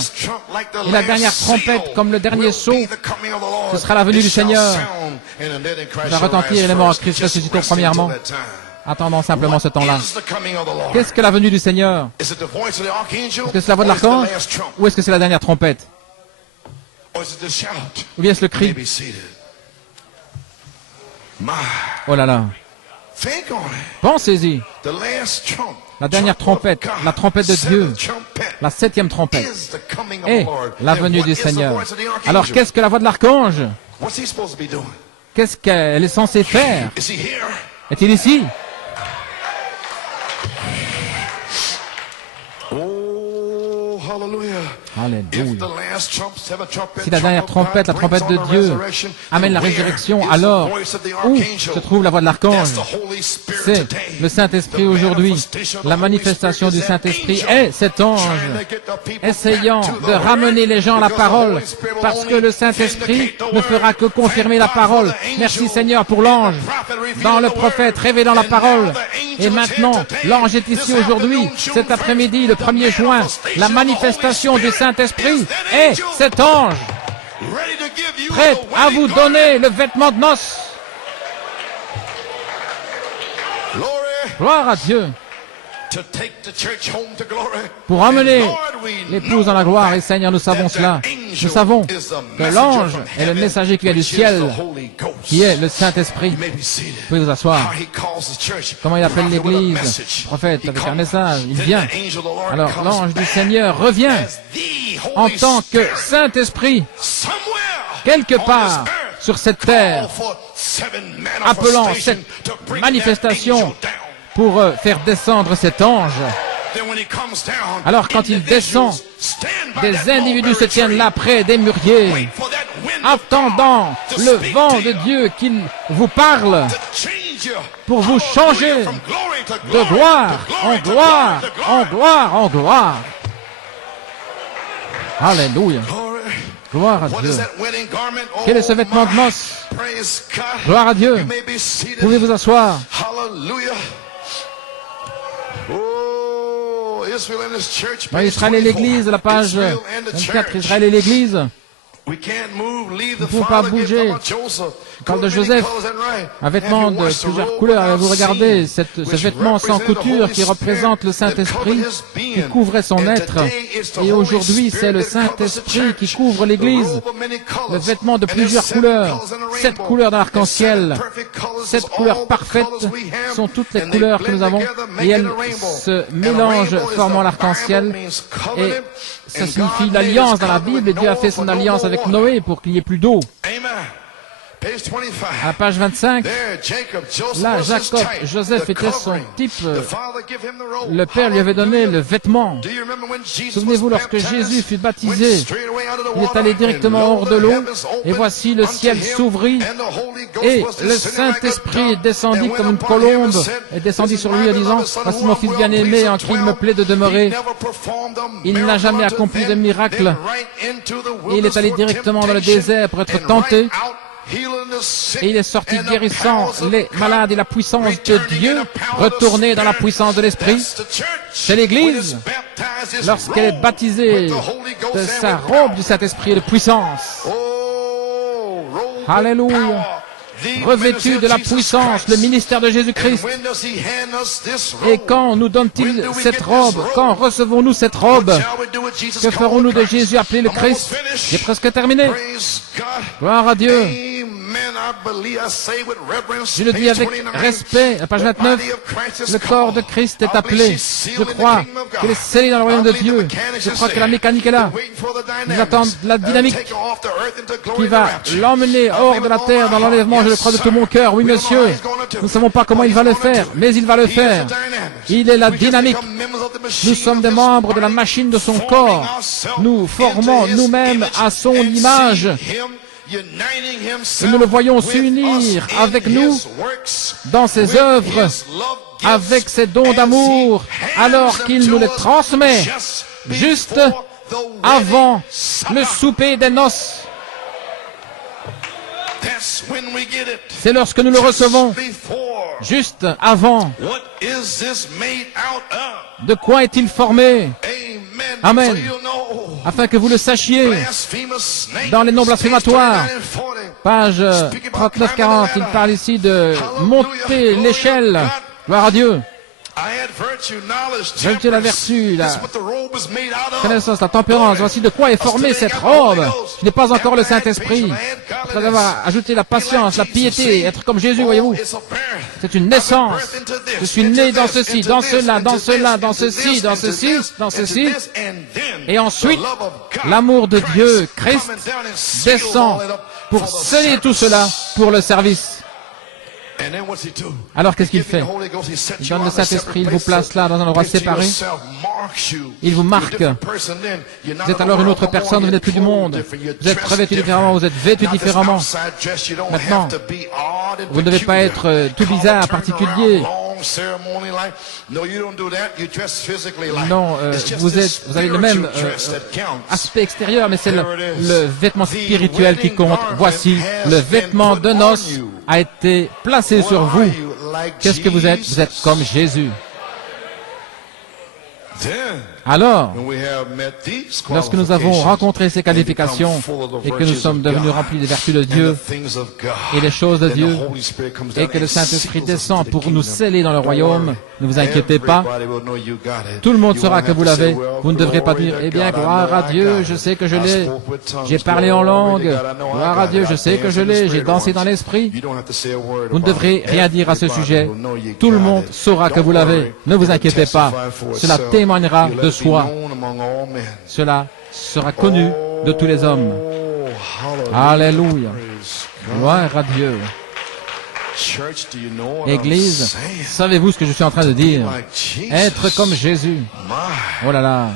Et la dernière trompette, comme le dernier sceau, ce sera la venue du Seigneur. Elle va retentir et les morts en Christ ressusciteront premièrement. Attendons simplement ce temps-là. Qu'est-ce que la venue du Seigneur? Est-ce que c'est la voix de l'archange? Ou est-ce que c'est la dernière trompette? Ou bien est-ce le cri? Oh là là. Pensez-y. la dernière trompette, la trompette de Dieu, la 7e trompette, est la venue du Seigneur. Alors qu'est-ce que la voix de l'archange? Qu'est-ce qu'elle est censée faire? Est-il ici? Alléluia. Si la dernière trompette, la trompette de Dieu, amène la résurrection, alors où se trouve la voix de l'archange? C'est le Saint-Esprit aujourd'hui. La manifestation du Saint-Esprit est cet ange essayant de ramener les gens à la parole, parce que le Saint-Esprit ne fera que confirmer la parole. Merci Seigneur pour l'ange, dans le prophète révélant la parole. Et maintenant, l'ange est ici aujourd'hui, cet après-midi, le 1er juin, la manifestation du Saint-Esprit est cet ange, prêt à vous donner le vêtement de noces. Gloire à Dieu. Pour emmener l'épouse dans la gloire. Et Seigneur, nous savons cela. Nous savons que l'ange est le messager qui vient du ciel, qui est le Saint-Esprit. Vous pouvez vous asseoir. Comment il appelle l'Église? Prophète avec un message. Il vient. Alors l'ange du Seigneur revient en tant que Saint-Esprit, quelque part sur cette terre, appelant cette manifestation pour faire descendre cet ange. Alors quand il descend, des individus se tiennent là près des mûriers, attendant le vent de Dieu qu'il vous parle pour vous changer de gloire en gloire, en gloire, en gloire. Alléluia. Gloire à Dieu. Quel est ce vêtement de noces? Gloire à Dieu. Pouvez vous asseoir. Israël et l'Église, la page 24, Israël et l'Église. Nous ne pouvons pas bouger. On parle de Joseph, un vêtement de plusieurs couleurs. Vous regardez ce vêtement sans couture qui représente le Saint-Esprit qui couvrait son être. Et aujourd'hui, c'est le Saint-Esprit qui couvre l'Église. Le vêtement de plusieurs couleurs, 7 couleurs dans l'arc-en-ciel, 7 couleurs parfaites sont toutes les couleurs que nous avons. Et elles se mélangent, formant l'arc-en-ciel. Et ça signifie l'alliance dans la Bible. Et Dieu a fait son alliance avec Noé pour qu'il n'y ait plus d'eau. À la page 25, là, Jacob, Joseph était son type. Le Père lui avait donné le vêtement. Souvenez-vous, lorsque Jésus fut baptisé, il est allé directement hors de l'eau, et voici le ciel s'ouvrit, et le Saint-Esprit descendit comme une colombe, et descendit sur lui en disant, « Voici mon fils bien-aimé, en qui il me plaît de demeurer. » Il n'a jamais accompli de miracle, et il est allé directement dans le désert pour être tenté. Et il est sorti guérissant les malades et la puissance de Dieu, retourné dans la puissance de l'Esprit. C'est l'Église, lorsqu'elle est baptisée de sa robe du Saint-Esprit et de puissance. Alléluia. Revêtu de la puissance, le ministère de Jésus-Christ. Et quand nous donne-t-il cette robe? Quand recevons-nous cette robe? Que ferons-nous de Jésus appelé le Christ? J'ai presque terminé. Gloire à Dieu. Je le dis avec respect, à page 29, le corps de Christ est appelé. Je crois qu'il est scellé dans le royaume de Dieu. Je crois que la mécanique est là. Nous attendons la dynamique qui va l'emmener hors de la terre dans l'enlèvement. Je le crois de tout mon cœur. Oui, monsieur. Nous ne savons pas comment il va le faire, mais il va le faire. Il est la dynamique. Nous sommes des membres de la machine de son corps. Nous formons nous-mêmes à son image. Et nous le voyons s'unir avec nous dans ses œuvres, avec ses dons d'amour, alors qu'il nous les transmet juste avant le souper des noces. C'est lorsque nous le recevons, juste avant. De quoi est-il formé? Amen. Afin que vous le sachiez, dans les noms blasphématoires, page 39-40, il parle ici de monter l'échelle. Gloire à Dieu. Vertu, la vertu, la connaissance, la tempérance. Voici de quoi est formée cette robe. Je n'ai pas encore le Saint-Esprit. Après avoir ajouté la patience, la piété, être comme Jésus, voyez-vous. C'est une naissance. Je suis né dans ceci, dans cela, dans cela, dans ceci, dans ceci, dans ceci. Et ensuite, l'amour de Dieu, Christ, descend pour sceller tout cela pour le service. Alors qu'est-ce qu'il fait? Il donne le Saint-Esprit, il vous place là dans un endroit séparé. Il vous marque. Vous êtes alors une autre personne, vous n'êtes plus du monde. Vous êtes revêtu différemment, vous êtes vêtu différemment. Maintenant, vous ne devez pas être tout bizarre, particulier. Non, vous avez le même aspect extérieur, mais c'est le vêtement spirituel qui compte. Voici, le vêtement de noces a été placé sur vous. Qu'est-ce que vous êtes? Vous êtes comme Jésus. Alors, lorsque nous avons rencontré ces qualifications et que nous sommes devenus remplis des vertus de Dieu et des choses de Dieu et que le Saint-Esprit descend pour nous sceller dans le royaume, ne vous inquiétez pas, tout le monde saura que vous l'avez. Vous ne devrez pas dire, eh bien, gloire à Dieu, je sais que je l'ai, j'ai parlé en langue, gloire à Dieu, je sais que je l'ai, j'ai dansé dans l'esprit. Vous ne devrez rien dire à ce sujet. Tout le monde saura que vous l'avez. Ne vous inquiétez pas. Cela témoignera de soi. Cela sera connu de tous les hommes. Alléluia. Gloire à Dieu. Église, savez-vous ce que je suis en train de dire? Être comme Jésus. Oh là là.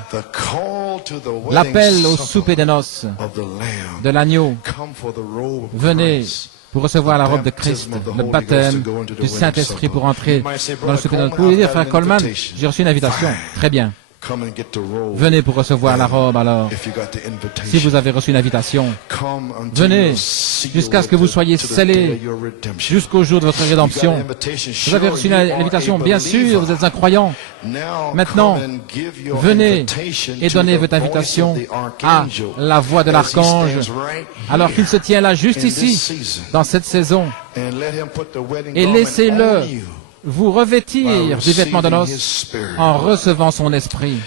L'appel au souper des noces de l'agneau. Venez pour recevoir la robe de Christ, le baptême du Saint-Esprit pour entrer dans le souper des noces. Vous pouvez dire, frère Coleman, j'ai reçu une invitation. Très bien. Venez pour recevoir la robe alors. Si vous avez reçu une invitation, venez jusqu'à ce que vous soyez scellés jusqu'au jour de votre rédemption. Vous avez reçu une invitation, bien sûr, vous êtes un croyant. Maintenant, venez et donnez votre invitation à la voix de l'archange alors qu'il se tient là juste ici, dans cette saison. Et laissez-le vous revêtir du vêtement de noces en recevant son esprit.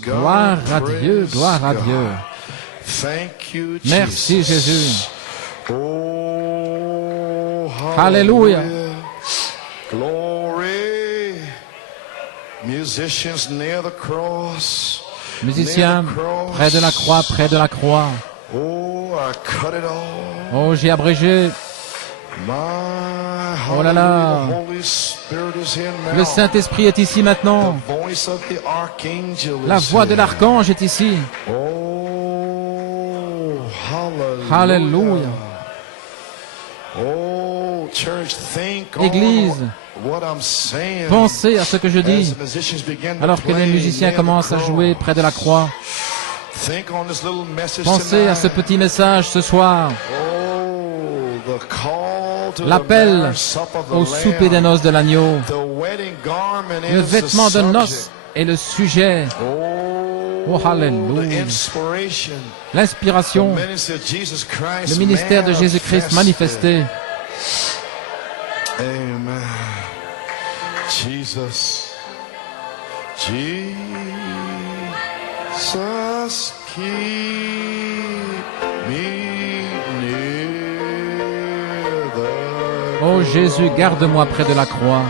Gloire à Dieu, gloire à Dieu. Merci Jésus. Alléluia. Musiciens, près de la croix, près de la croix. Oh, j'ai abrégé. Oh là là, le Saint-Esprit est ici maintenant. La voix de l'archange est ici. Alléluia. Église, pensez à ce que je dis alors que les musiciens commencent à jouer près de la croix. Pensez à ce petit message ce soir. L'appel au souper des noces de l'agneau. Le vêtement de noces est le sujet. Oh, alléluia. L'inspiration, le ministère de Jésus-Christ manifesté. Amen. Jesus. Jesus, keep me near the Oh Jésus, garde-moi près de la croix.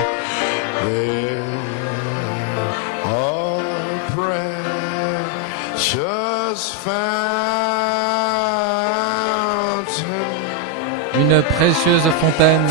Une précieuse fontaine.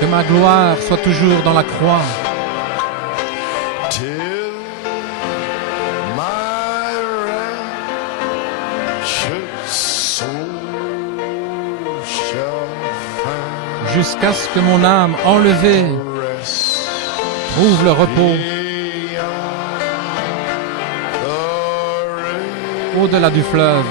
Que ma gloire soit toujours dans la croix. jusqu'à ce que mon âme enlevée trouve le repos au-delà du fleuve.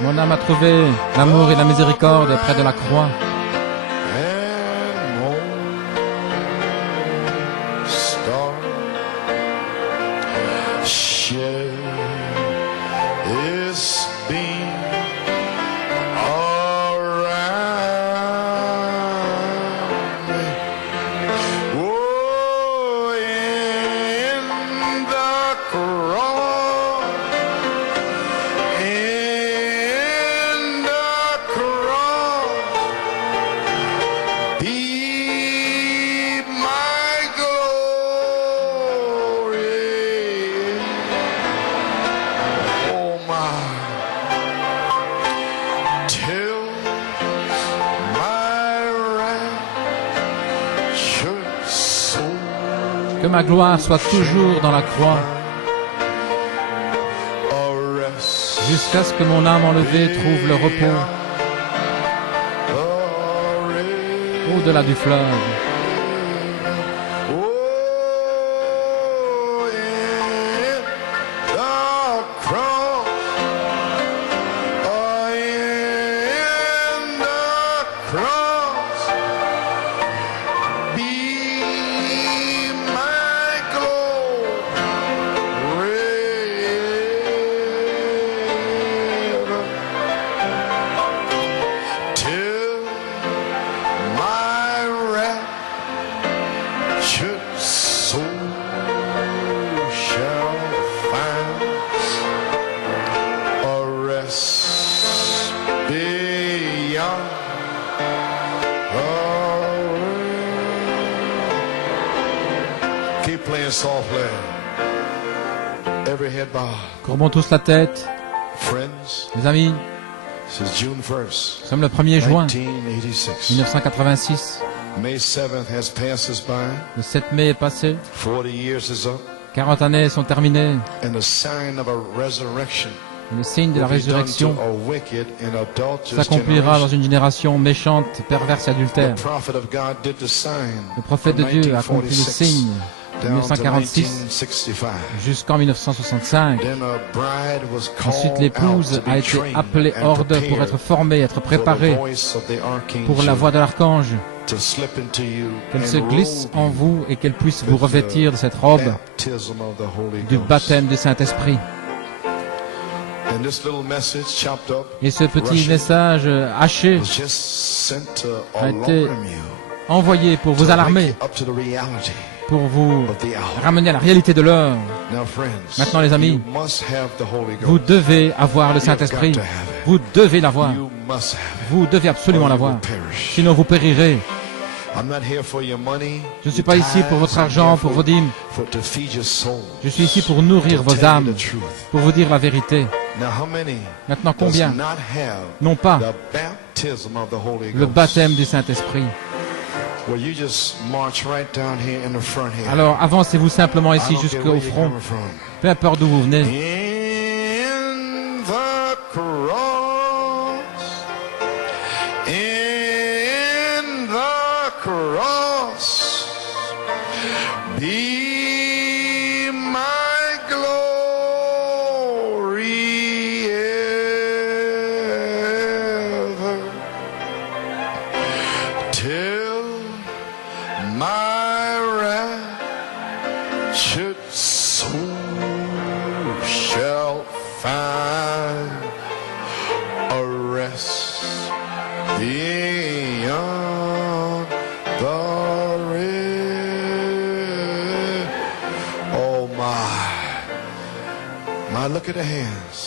Mon âme a trouvé l'amour et la miséricorde près de la croix. Que ma gloire soit toujours dans la croix, jusqu'à ce que mon âme enlevée trouve le repos au-delà du fleuve. Courbons tous la tête. Mes amis, nous sommes le 1er juin 1986. Le 7 mai est passé. 40 années sont terminées. Et le signe de la résurrection s'accomplira dans une génération méchante, perverse et adultère. Le prophète de Dieu a accompli le signe de 1946 jusqu'en 1965. Ensuite, l'épouse a été appelée hors d'eux pour être formée, être préparée pour la voix de l'archange, qu'elle se glisse en vous et qu'elle puisse vous revêtir de cette robe du baptême du Saint-Esprit. Et ce petit message haché a été envoyé pour vous alarmer, pour vous ramener à la réalité de l'heure. Maintenant, les amis, vous devez avoir le Saint-Esprit. Vous devez l'avoir. Vous devez absolument l'avoir. Sinon, vous périrez. Je ne suis pas ici pour votre argent, pour vos dîmes. Je suis ici pour nourrir vos âmes, pour vous dire la vérité. Maintenant, combien n'ont pas le baptême du Saint-Esprit? Alors, avancez-vous simplement ici jusqu'au front, peu importe d'où vous venez.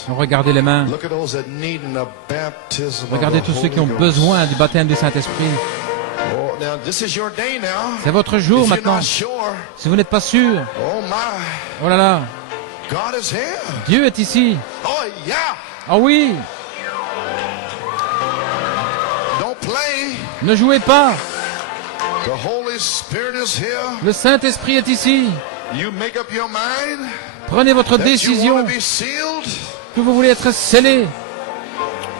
Regardez les mains. Regardez tous ceux qui ont besoin du baptême du Saint-Esprit. C'est votre jour maintenant. Si vous n'êtes pas sûr, oh là là, Dieu est ici. Ah oui. Ne jouez pas. Le Saint-Esprit est ici. Prenez votre décision que vous voulez être scellé.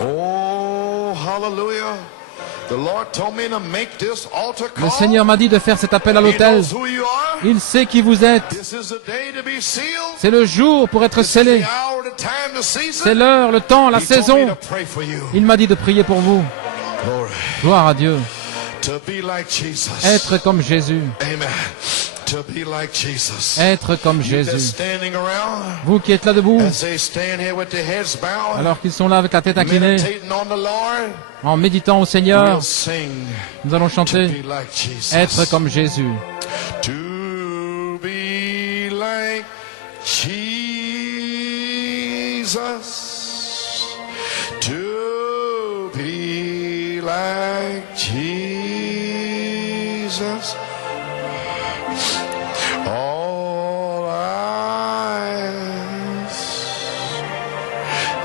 Oh, hallelujah. Le Seigneur m'a dit de faire cet appel à l'autel. Il sait qui vous êtes. C'est le jour pour être scellé. C'est l'heure, le temps, la saison. Il m'a dit de prier pour vous. Gloire à Dieu. Être comme Jésus. Être comme Jésus. Vous qui êtes là debout, alors qu'ils sont là avec la tête inclinée, en méditant au Seigneur, nous allons chanter être comme Jésus. To be like Jesus. To be like Jesus. All I ask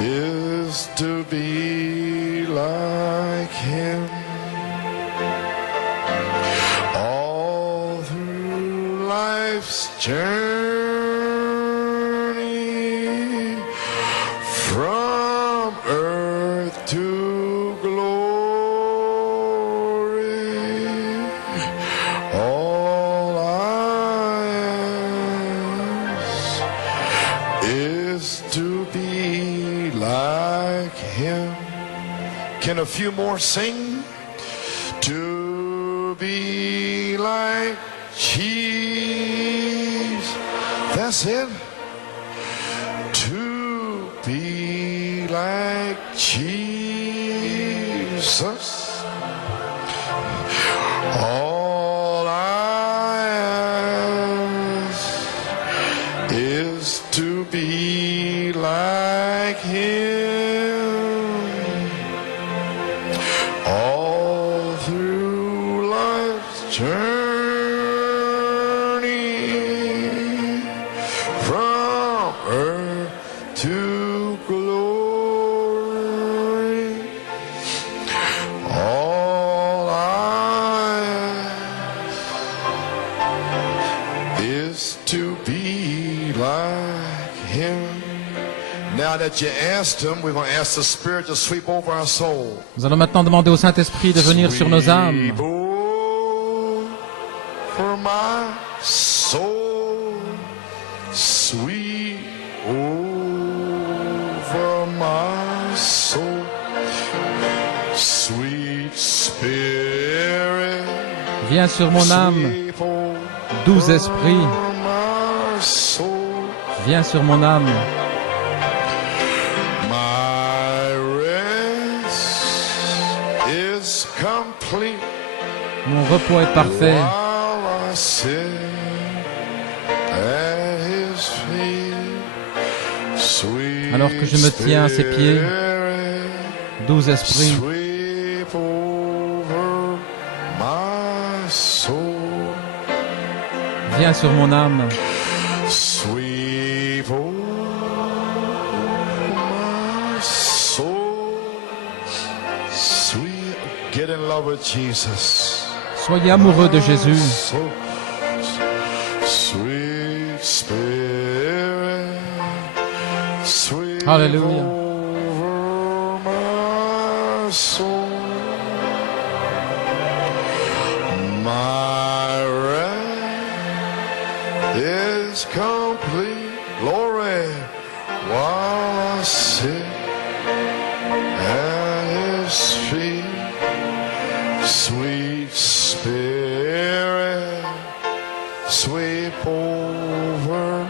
is to be like Him. All through life's journey, from earth to glory, all I ask is to be like Him. Can a few more sing? To be like Jesus. That's it. To be like Jesus. All I ask is to be like Him. All through life's journey, from earth to glory, all I ask is to be like Him. Now that you asked Him, we're going to ask the Spirit to sweep over our soul. Nous allons maintenant demander au Saint-Esprit de venir sur nos âmes. Sweep over my soul. Sweep over my soul. Sweet Spirit. Viens sur mon âme, Sweep doux esprit. over my soul. Viens sur mon âme. My rest is complete Mon repos est parfait. while I sit at His feet. Sweet Alors que je me tiens à ses pieds, Spirit, doux esprit. sweep over my soul. Viens sur mon âme. Sweep over my soul. Sweet, get in love with Jesus. Soyez amoureux de Jésus. So, sweet Spirit, sweep Hallelujah. over my soul. My rest is complete. Glory, while I sit at His feet. Sweet Spirit, sweep over.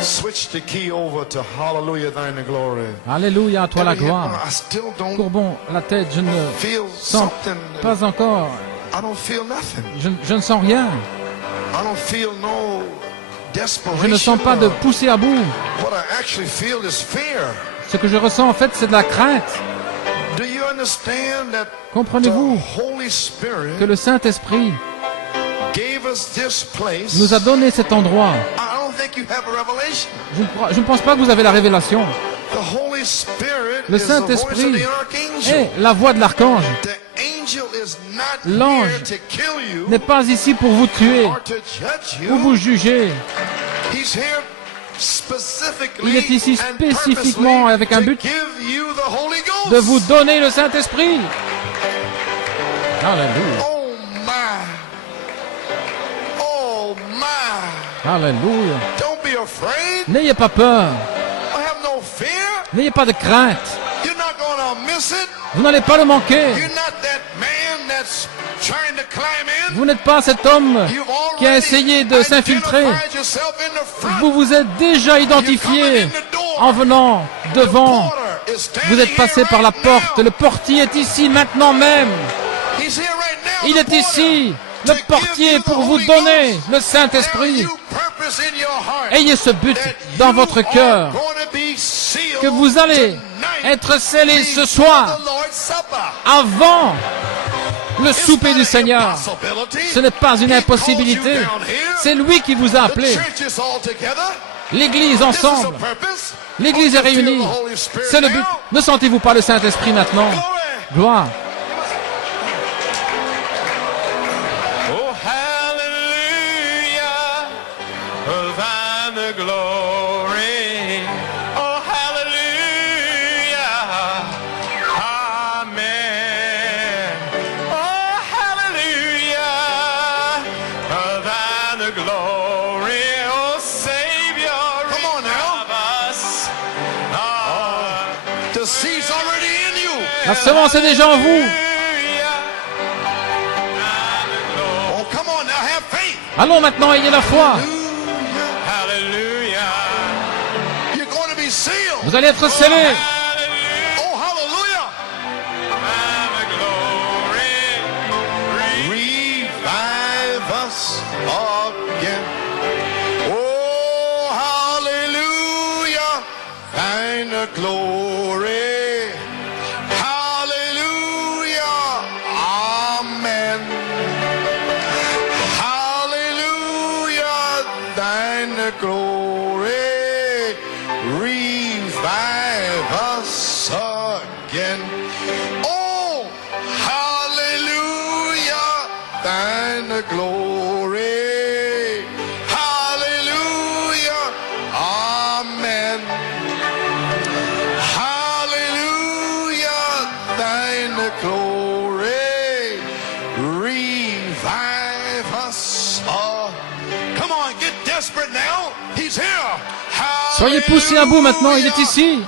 Switch the key over to Hallelujah, thine the glory. Alléluia, à toi la gloire. I still don't Courbons la tête, je ne feel sens something. pas encore. I don't feel nothing. Je ne sens rien. I don't feel no desperation. Je ne sens pas de pousser à bout. What I actually feel is fear. Ce que je ressens en fait, c'est de la crainte. Do you Comprenez-vous que le Saint-Esprit nous a donné cet endroit? Je ne pense pas que vous avez la révélation. Le Saint-Esprit est la voix de l'archange. L'ange n'est pas ici pour vous tuer ou vous juger. Il est ici spécifiquement avec un but de vous donner le Saint-Esprit. Alléluia. Alléluia. N'ayez pas peur. N'ayez pas de crainte. Vous n'allez pas le manquer. Vous n'êtes pas cet homme qui a essayé de s'infiltrer. Vous vous êtes déjà identifié en venant devant. Vous êtes passé par la porte. Le portier est ici maintenant même. Il est ici, le portier, pour vous donner le Saint-Esprit. Ayez ce but dans votre cœur, que vous allez être scellés ce soir, avant le souper du Seigneur. Ce n'est pas une impossibilité. C'est lui qui vous a appelé. L'Église ensemble. L'Église est réunie. C'est le but. Ne sentez-vous pas le Saint-Esprit maintenant? Gloire. La semence est déjà en vous. Allons maintenant, ayez la foi. Vous allez être scellés. Soyez poussés à bout maintenant, il est ici.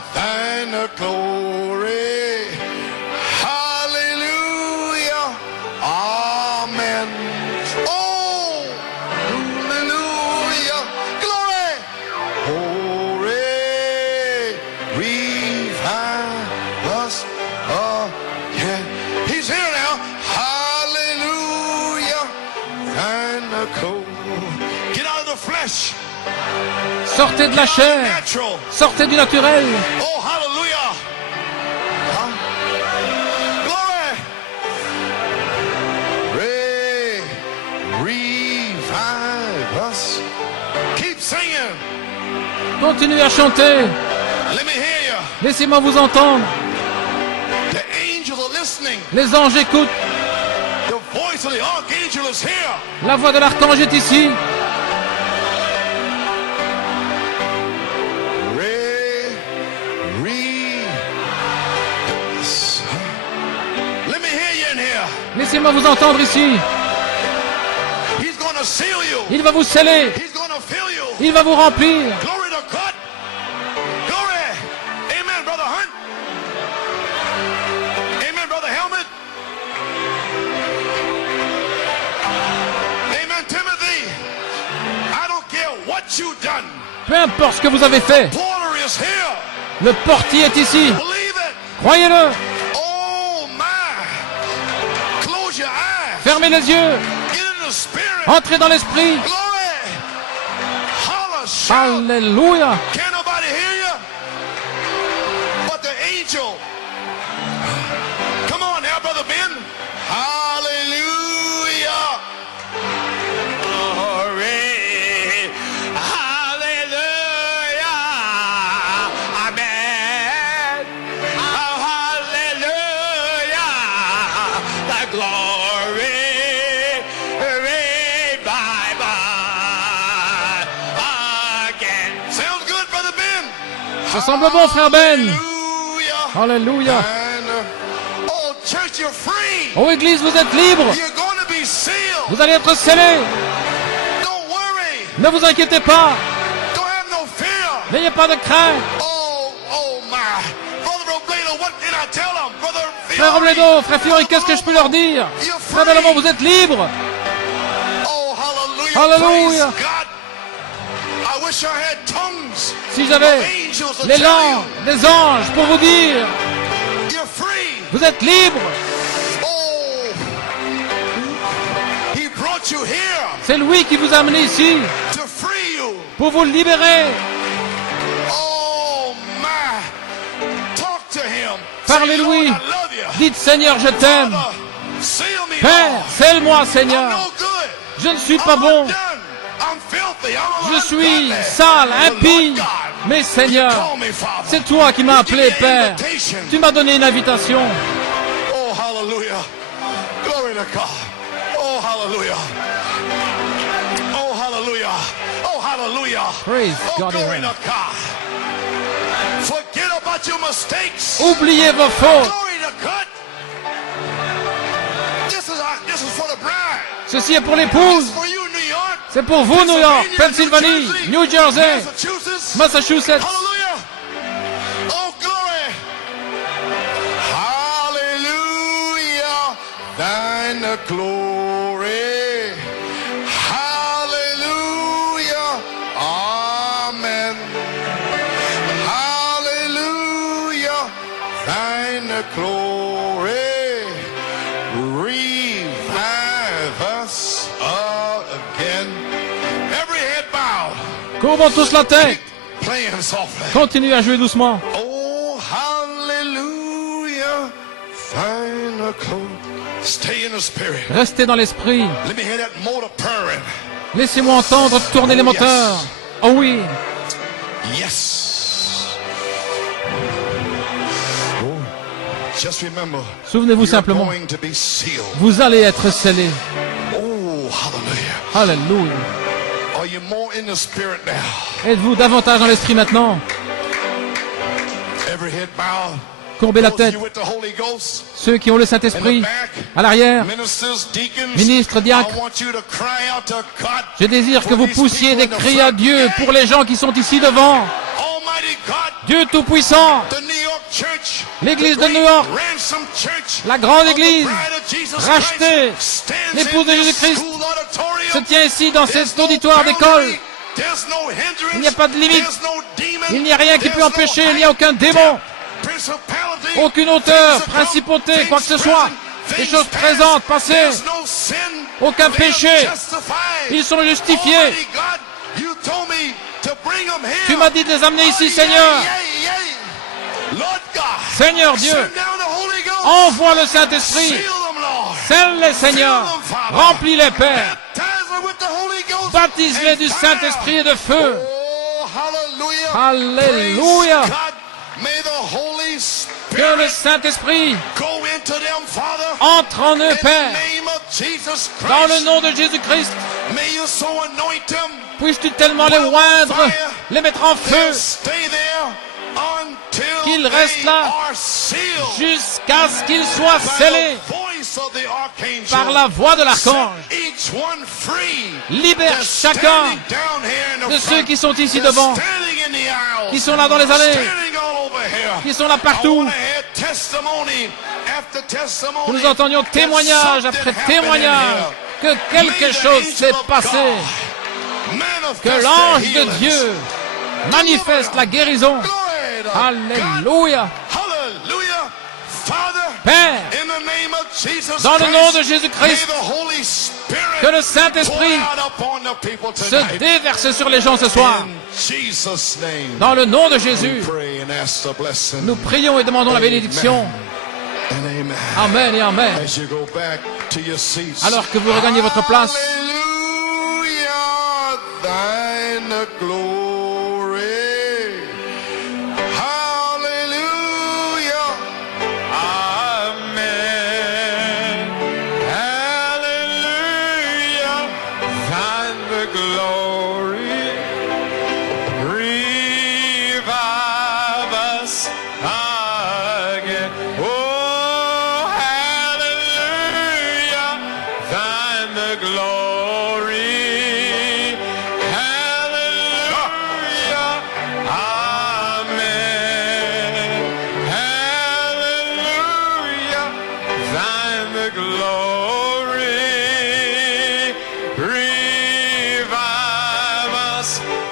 Sortez de la chair, sortez du naturel. Oh, hallelujah. Glory. Revive us. Keep singing. Continuez à chanter. Let me hear you. Laissez-moi vous entendre. The angels are listening. Les anges écoutent. The voice of the archangel is here. La voix de l'archange est ici. Laissez-moi vous entendre ici. Il va vous sceller. Il va vous remplir. Amen, Brother Hunt. Amen, Brother Helmet. Amen, Timothy. I don't care what you've done. Peu importe ce que vous avez fait. Le portier est ici. Croyez-le. Fermez les yeux. Entrez dans l'esprit. Alléluia. Ça semble bon, frère Ben. Alléluia. Oh, church, you're free. Oh, Église, vous êtes libre. You're going to be sealed. Vous allez être scellés. Don't worry. Ne vous inquiétez pas. Don't have no fear. N'ayez pas de crainte. Oh my. Brother Robledo, what can I tell him? Brother Frère Robledo, frère Fiori, qu'est-ce que je peux leur dire? Frère Bellamont, vous êtes libres. Oh, hallelujah. Alléluia. Praise God. I wish I had tongues. Si j'avais Angels to les tell langues you. des anges pour vous dire, You're free. vous êtes libres. Oh. He brought you here C'est lui qui vous a amené ici to free you. pour vous libérer. Oh my. Talk to him. Parlez-lui. Say, Lord, I love you. Dites, Seigneur, je t'aime. Father, seal me, Père, Lord. scelle-moi, I'm Seigneur. no good. Je ne suis pas bon. I'm undone. I'm filthy. I'm Je suis ungodly. sale, But impie. Lord God, Mais you Seigneur, call me, Father. c'est toi qui m'as You give appelé, me an Père. invitation. Tu m'as donné une invitation. Oh, hallelujah. Glory to God. Oh, hallelujah. Oh, hallelujah. Oh, hallelujah. Praise Oh, God. glory to God. Forget about your mistakes. Oubliez vos fautes. Glory to God. This is for the bride. Ceci est pour l'épouse. For you, New York. C'est pour vous, New York, Pennsylvanie, New Jersey, Massachusetts. Massachusetts. Hallelujah. Oh, glory. Hallelujah. Thine the glory. Hallelujah. Amen. Hallelujah. Thine the glory. Revive us again. Every head bow. Courbons tous la tête. Playing softly. Continuez à jouer doucement. Oh, hallelujah. Find a close. Stay in the spirit. Restez dans l'esprit. Let me hear that motor purring. Laissez-moi entendre tourner les moteurs. Oh oui. Yes. Oh, just remember. Souvenez-vous You're simplement, going to be sealed. vous allez être scellés. Oh, hallelujah. Alléluia. Are you more in the spirit now? Êtes-vous davantage dans l'esprit maintenant? Every head bow. Courbez la Those tête. you with the Holy Ghost. Ceux qui ont le In the Saint-Esprit, back. à l'arrière, Ministers, deacons. ministres, diacres, I want you to cry out to God. je désire que vous poussiez des cris à Dieu pour les gens qui sont ici devant. Almighty God. Dieu Tout-Puissant, The New York Church, l'église the de great New York, ransom church, la grande of the église, bride of Jesus rachetée, Christ, stands l'épouse de in this Jésus-Christ, school auditorium. se tient ici dans There's cet no auditoire d'école. penalty, there's no hindrance, Il n'y a pas de limite. there's no demon, Il n'y a rien qui peut there's empêcher, no il n'y a aucun démon, principality, aucune hauteur, things to come, principauté, things quoi que ce soit, present, des things choses past, présentes, passées, there's no sin, aucun they are péché. justified. Ils sont justifiés. Almighty God, you told me to bring them here. Tu m'as dit de les amener ici, Oh, Seigneur. yeah, yeah, yeah. Lord God, Seigneur Dieu, send down the Holy Ghost. envoie le Saint-Esprit. Seal them, Lord. Scelle-les, Seigneur. Remplis-les, Père. Baptize them with the Holy Ghost. Baptise-les and du fire. Saint-Esprit et de feu. Oh, hallelujah. Alléluia. Praise God. May the Holy Que le Spirit Saint-Esprit go into them, Father. entre en eux, In Père. the name of Jesus Christ. Dans le nom de Jésus-Christ, May you so anoint them. puisses-tu tellement les oindre, les mettre en They'll feu, stay there until qu'ils restent they là are sealed jusqu'à ce qu'ils soient by scellés the voice of the archangel. par la voix de l'archange. Set each one free. Libère They're chacun standing down here in the de front. ceux qui sont ici They're devant, standing in the aisles. qui sont là dans les allées, Standing all over here. qui sont là I partout. wanna hear testimony after testimony Que nous entendions that témoignage something après happened in témoignage here. que quelque May the chose angel s'est of passé, God manifest que their l'ange de healings. Dieu manifeste la guérison. Glory to God. Alléluia. Hallelujah. Father, Père, in the name of Jesus dans le nom de Christ, Jésus-Christ, may the Holy Spirit que le Saint-Esprit pour out upon the people se tonight. déverse sur les gens ce soir. In Jesus' name, Dans le nom de we Jésus, pray and ask the blessing. nous prions et demandons la bénédiction. And amen. Amen et Amen. As you go back to your seats. Alors que vous regagnez votre place, Hallelujah, thine the glory. Hallelujah. Amen. Hallelujah, thine the glory. Revive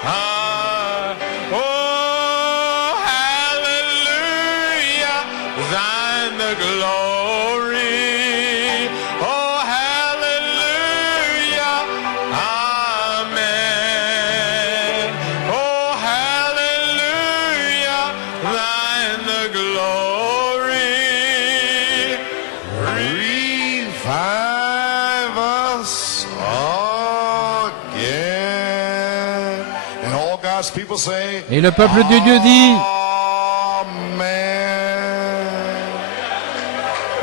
Oh, hallelujah, thine the glory. Oh, hallelujah, amen. Oh, hallelujah, thine the glory. Revive us again. And all God's people say, Et le peuple de Dieu dit, Amen.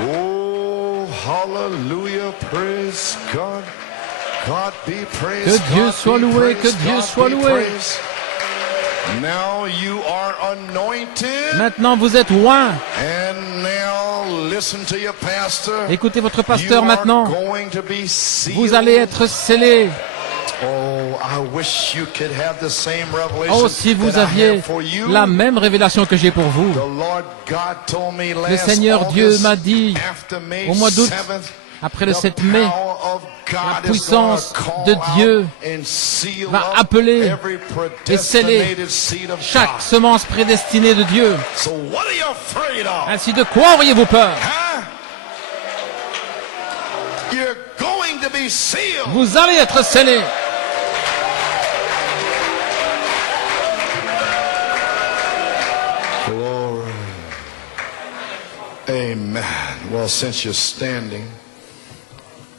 Oh, hallelujah, praise God. God be praised. que Dieu God soit be loué, praised, que Dieu God soit be loué. praised. Now you are anointed. Maintenant vous êtes oints. And now listen to your pastor. Écoutez votre You pasteur are maintenant. going to be sealed. Vous allez être scellés. Oh, I wish you could have the same revelation Oh, si vous that I aviez have for you. la même révélation que j'ai pour vous. The Lord God told me Le last Seigneur Dieu August, m'a dit, after May au mois d'août, 7th, après le the 7 mai, power of God la is puissance gonna de call Dieu out and seal va up appeler every et sceller predestinated seed of chaque God. semence prédestinée de Dieu. So what are you afraid of? Ainsi, de quoi auriez-vous peur? Huh? You're going to be sealed. Vous allez être scellés. Glory. Amen. Well, since you're standing,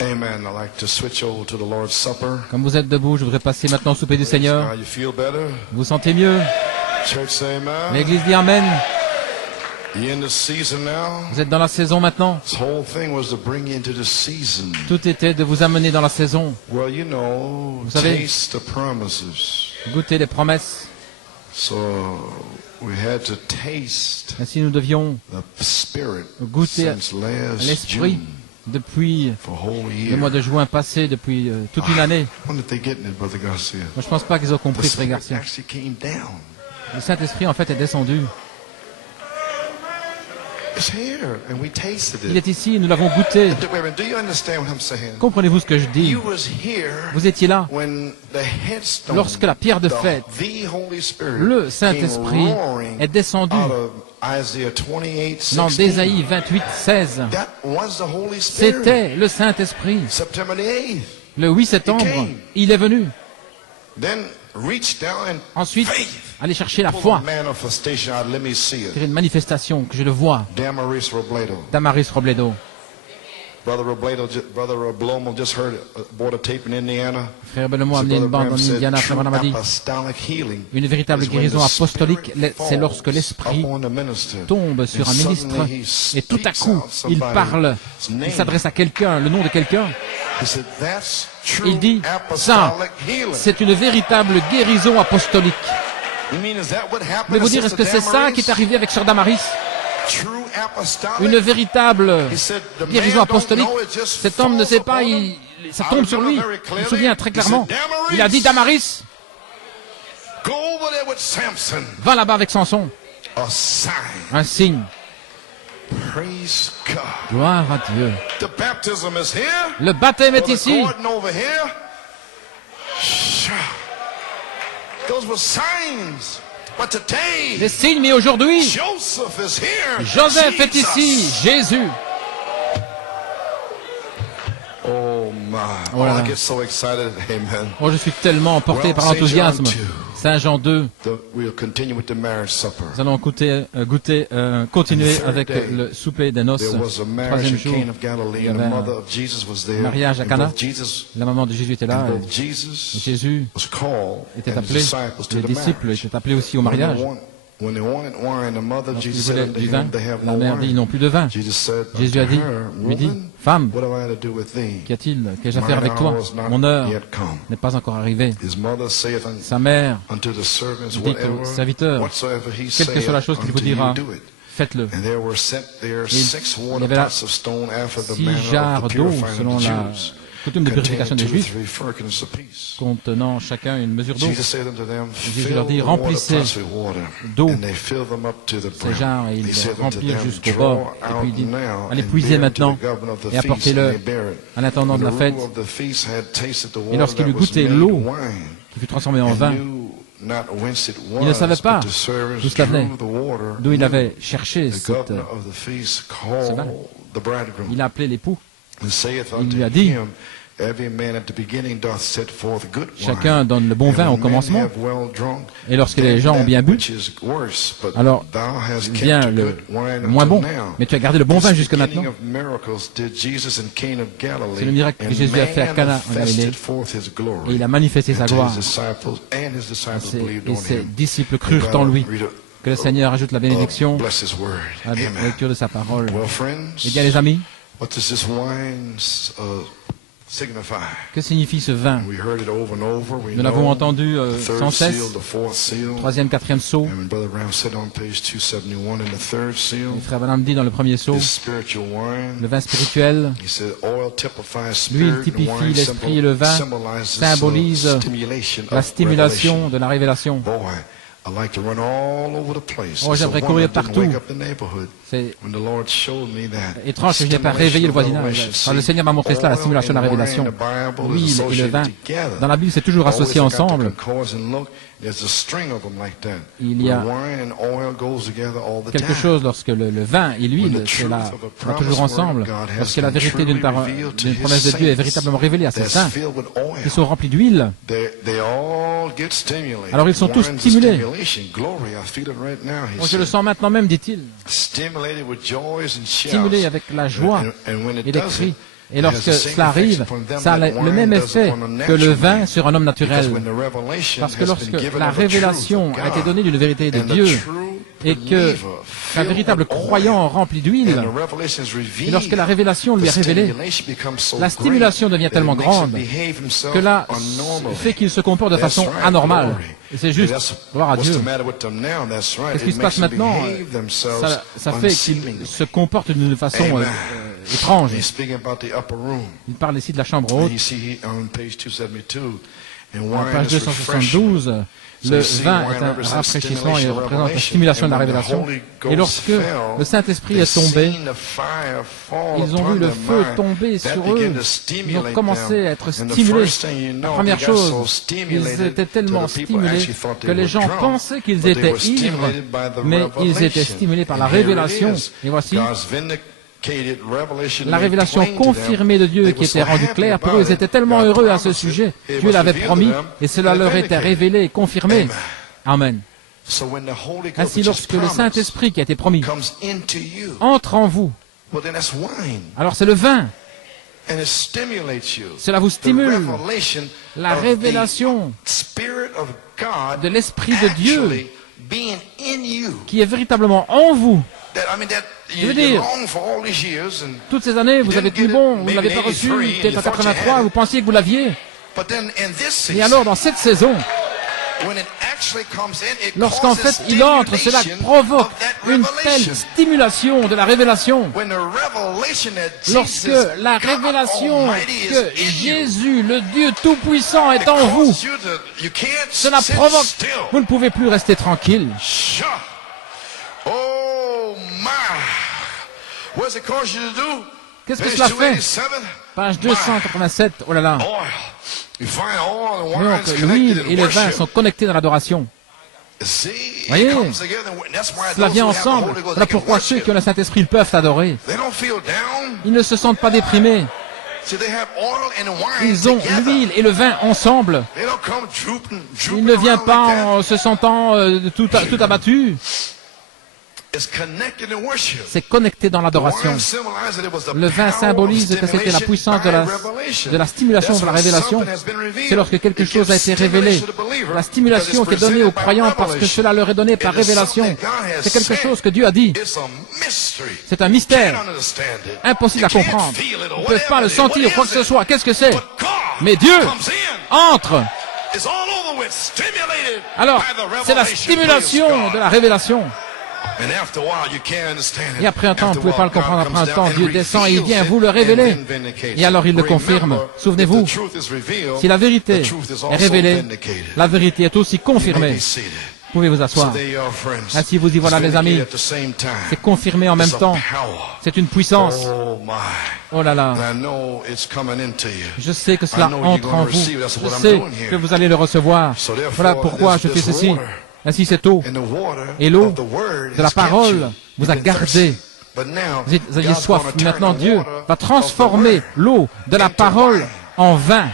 amen, I'd like to switch over to the Lord's Supper. Comme vous êtes debout, je voudrais passer maintenant au souper du Seigneur. Now you feel better? Vous vous sentez mieux? Church say amen. L'Église dit Amen. You're in the season now. Vous êtes dans la saison maintenant. This whole thing was to bring you into the season. Tout était de vous amener dans la saison. Well, you know, Vous savez- taste the promises. Goûter les promesses. So we had to taste Ainsi, nous devions the Spirit goûter since last l'Esprit June depuis for a whole le year. mois de juin passé, depuis toute une année. When did they get it, Brother Garcia? Moi, je pense pas qu'ils ont The compris, Frère Spirit Garcia. actually came down. Le Saint-Esprit, en fait, est descendu. It's here, and we tasted Il it. est ici, nous l'avons goûté. Do you understand what I'm saying? Comprenez-vous ce que je dis? You was here Vous étiez là when the headstone, lorsque la pierre de fête, the Holy Spirit, le Saint-Esprit, came roaring est descendu out of Isaiah 28:16. dans d'Ésaïe 28, 16. That was the Holy Spirit. C'était le Saint-Esprit. September the 8th. Le 8 septembre, il est venu. Then reach down and Ensuite, faith. aller chercher la Pull foi. the manifestation out. Let me see it. C'est une manifestation que je le vois. Damaris Robledo. Damaris Robledo. Brother Roblomo just heard bought a tape in Indiana. Frère Belemo a amené une bande en Indiana, Frère Branham a dit, une véritable guérison apostolique, c'est lorsque l'Esprit tombe sur un ministre et tout à coup, il parle, il s'adresse à quelqu'un, le nom de quelqu'un. Il dit, ça, c'est une véritable guérison apostolique. Mais vous dire, est-ce que c'est ça qui est arrivé avec Sœur Damaris? Une véritable guérison apostolique. Cet homme ne sait pas, ça tombe sur lui. Je me souviens très clairement. Il a dit, Damaris, va là-bas avec Samson. Un signe. Gloire à Dieu. Le baptême est ici. Les signes, mais aujourd'hui, Joseph est ici, Jésus. Oh my! Oh là là. I get so excited. Amen. Oh, je suis tellement emporté par l'enthousiasme. Saint Jean 2. We'll continue with the marriage supper. Nous allons continuer avec le souper des noces. There was a marriage Troisième in jour, Cana of Galilee, il y and the avait mother un of Jesus was there. mariage à And Cana. both Jesus La maman de Jésus était là. and both Et Jesus Jésus was called était and the appelé. disciples to Les the disciples marriage. étaient appelés aussi au When they mariage. When they wanted wine, the mother of Lorsqu'ils Jesus said voulaient unto du him, vin, they have la no mère dit, ils wine. n'ont plus de vin. Jesus said Jésus a unto dit, her, lui dit, Woman, femme, what have I to do with thee? qu'y a-t-il? Qu'ai-je à My faire avec toi? hour is not Mon heure yet come. n'est pas encore arrivée. His mother saith Sa mère unto the servants, dit aux serviteurs, whatsoever he quelle que soit la saith chose qu'il vous unto you, dira, do it. faites-le. And there were set there il 6 y water avait là pots of stone after the 6 manner jarres of the d'eau purifying selon of the la Jews, coutume de purification containing des 2 or Juifs, 3 firkins apiece. contenant chacun une mesure d'eau. Jesus said unto them, Jésus leur fill dit, the water remplissez pots with water. d'eau And they filled them up to the ces brim. jarres et ils He said les unto remplirent them, jusqu'au draw bord. Et puis out il dit, now allez and puiser bear unto maintenant the governor of the et feast. apportez-le And they bare it. à l'intendant When de la the fête. ruler of the feast had tasted the Et water lorsqu'il that eut was goûté made l'eau wine, qui fut transformée en and vin, knew Il ne savait pas d'où cela venait, d'où il avait cherché ce vin. Il a appelé l'époux. Il lui a dit, chacun donne le bon vin au commencement, et lorsque les gens ont bien bu, alors vient le moins bon. Mais tu as gardé le bon vin jusque maintenant. C'est le miracle que Jésus a fait à Cana en Galilée, et il a manifesté sa gloire. Et ses disciples crurent en lui. Que le Seigneur ajoute la bénédiction à la lecture de sa parole. Eh bien, les amis, que signifie ce vin? Nous l'avons entendu sans cesse. Troisième, quatrième sceau. Le frère Branham dit dans le premier sceau, le vin spirituel, l'huile typifie l'esprit et le vin symbolise la stimulation de la révélation. Oh, j'aimerais courir partout. C'est étrange que je n'ai pas réveillé le voisinage. Quand le Seigneur m'a montré cela, la stimulation de la révélation. L'huile et le vin. Dans la Bible, c'est toujours associé ensemble. Il y a quelque chose lorsque le vin et l'huile, cela va toujours ensemble. Lorsque la vérité d'une promesse de Dieu est véritablement révélée à ces saints, qui sont remplis d'huile, alors ils sont tous stimulés. Oh, je le sens maintenant même, dit-il. Stimulé avec la joie et des cris. Et lorsque cela arrive, ça a le même effet que le vin sur un homme naturel. Parce que lorsque la révélation a été donnée d'une vérité de Dieu, et que un véritable croyant rempli d'huile, et lorsque la révélation lui est révélée, la stimulation devient tellement grande que là, fait qu'il se comporte de façon anormale. Et c'est juste, gloire à Dieu. Qu'est-ce qui se passe maintenant? Ça fait qu'il se comporte d'une façon étrange. Il parle ici de la chambre haute. En page 272, le vin est un rafraîchissement et représente la stimulation de la révélation. Et lorsque le Saint-Esprit est tombé, ils ont vu le feu tomber sur eux. Ils ont commencé à être stimulés. La première chose, ils étaient tellement stimulés que les gens pensaient qu'ils étaient ivres, mais ils étaient stimulés par la révélation. Et voici la révélation confirmée de Dieu qui était rendue claire. Pour eux, ils étaient tellement heureux à ce sujet. Dieu l'avait promis et cela leur était révélé et confirmé. Amen. Ainsi, lorsque le Saint-Esprit qui a été promis entre en vous, alors c'est le vin. Cela vous stimule. La révélation de l'Esprit de Dieu qui est véritablement en vous. Je veux dire, toutes ces années, vous avez tenu bon, vous ne l'avez pas reçu, peut-être en 83, vous pensiez que vous l'aviez. Et alors, dans cette saison, lorsqu'en fait il entre, cela provoque une telle stimulation de la révélation. Lorsque la révélation que Jésus, le Dieu Tout-Puissant, est en vous, cela provoque, vous ne pouvez plus rester tranquille. Qu'est-ce que cela fait? Page 287, oh là là. Donc, l'huile et le vin sont connectés dans l'adoration. Voyez, cela vient ensemble. Voilà pourquoi ceux qui ont le Saint-Esprit, ils peuvent adorer. Ils ne se sentent pas déprimés. Ils ont l'huile et le vin ensemble. Il ne vient pas en se sentant tout abattu. C'est connecté dans l'adoration. Le vin symbolise que c'était la puissance de la stimulation de la révélation. C'est lorsque quelque chose a été révélé. La stimulation qui est donnée aux croyants parce que cela leur est donné par révélation. C'est quelque chose que Dieu a dit. C'est un mystère. Impossible à comprendre. Ils ne peuvent pas le sentir, quoi que ce soit. Qu'est-ce que c'est? Mais Dieu entre. Alors, c'est la stimulation de la révélation. Et après un temps, vous ne pouvez pas le comprendre, après un temps, Dieu descend et il vient vous le révéler. Et alors il le confirme. Souvenez-vous, si la vérité est révélée, la vérité est aussi confirmée. pouvez vous asseoir. Ainsi, vous y voilà, les amis. C'est confirmé en même temps. C'est une puissance. Oh là là. Je sais que cela entre en vous. Je sais que vous allez le recevoir. Voilà pourquoi je fais ceci. Ainsi, cette eau et l'eau de la parole vous a gardé. Vous aviez soif. Maintenant, Dieu va transformer l'eau de la parole en vin.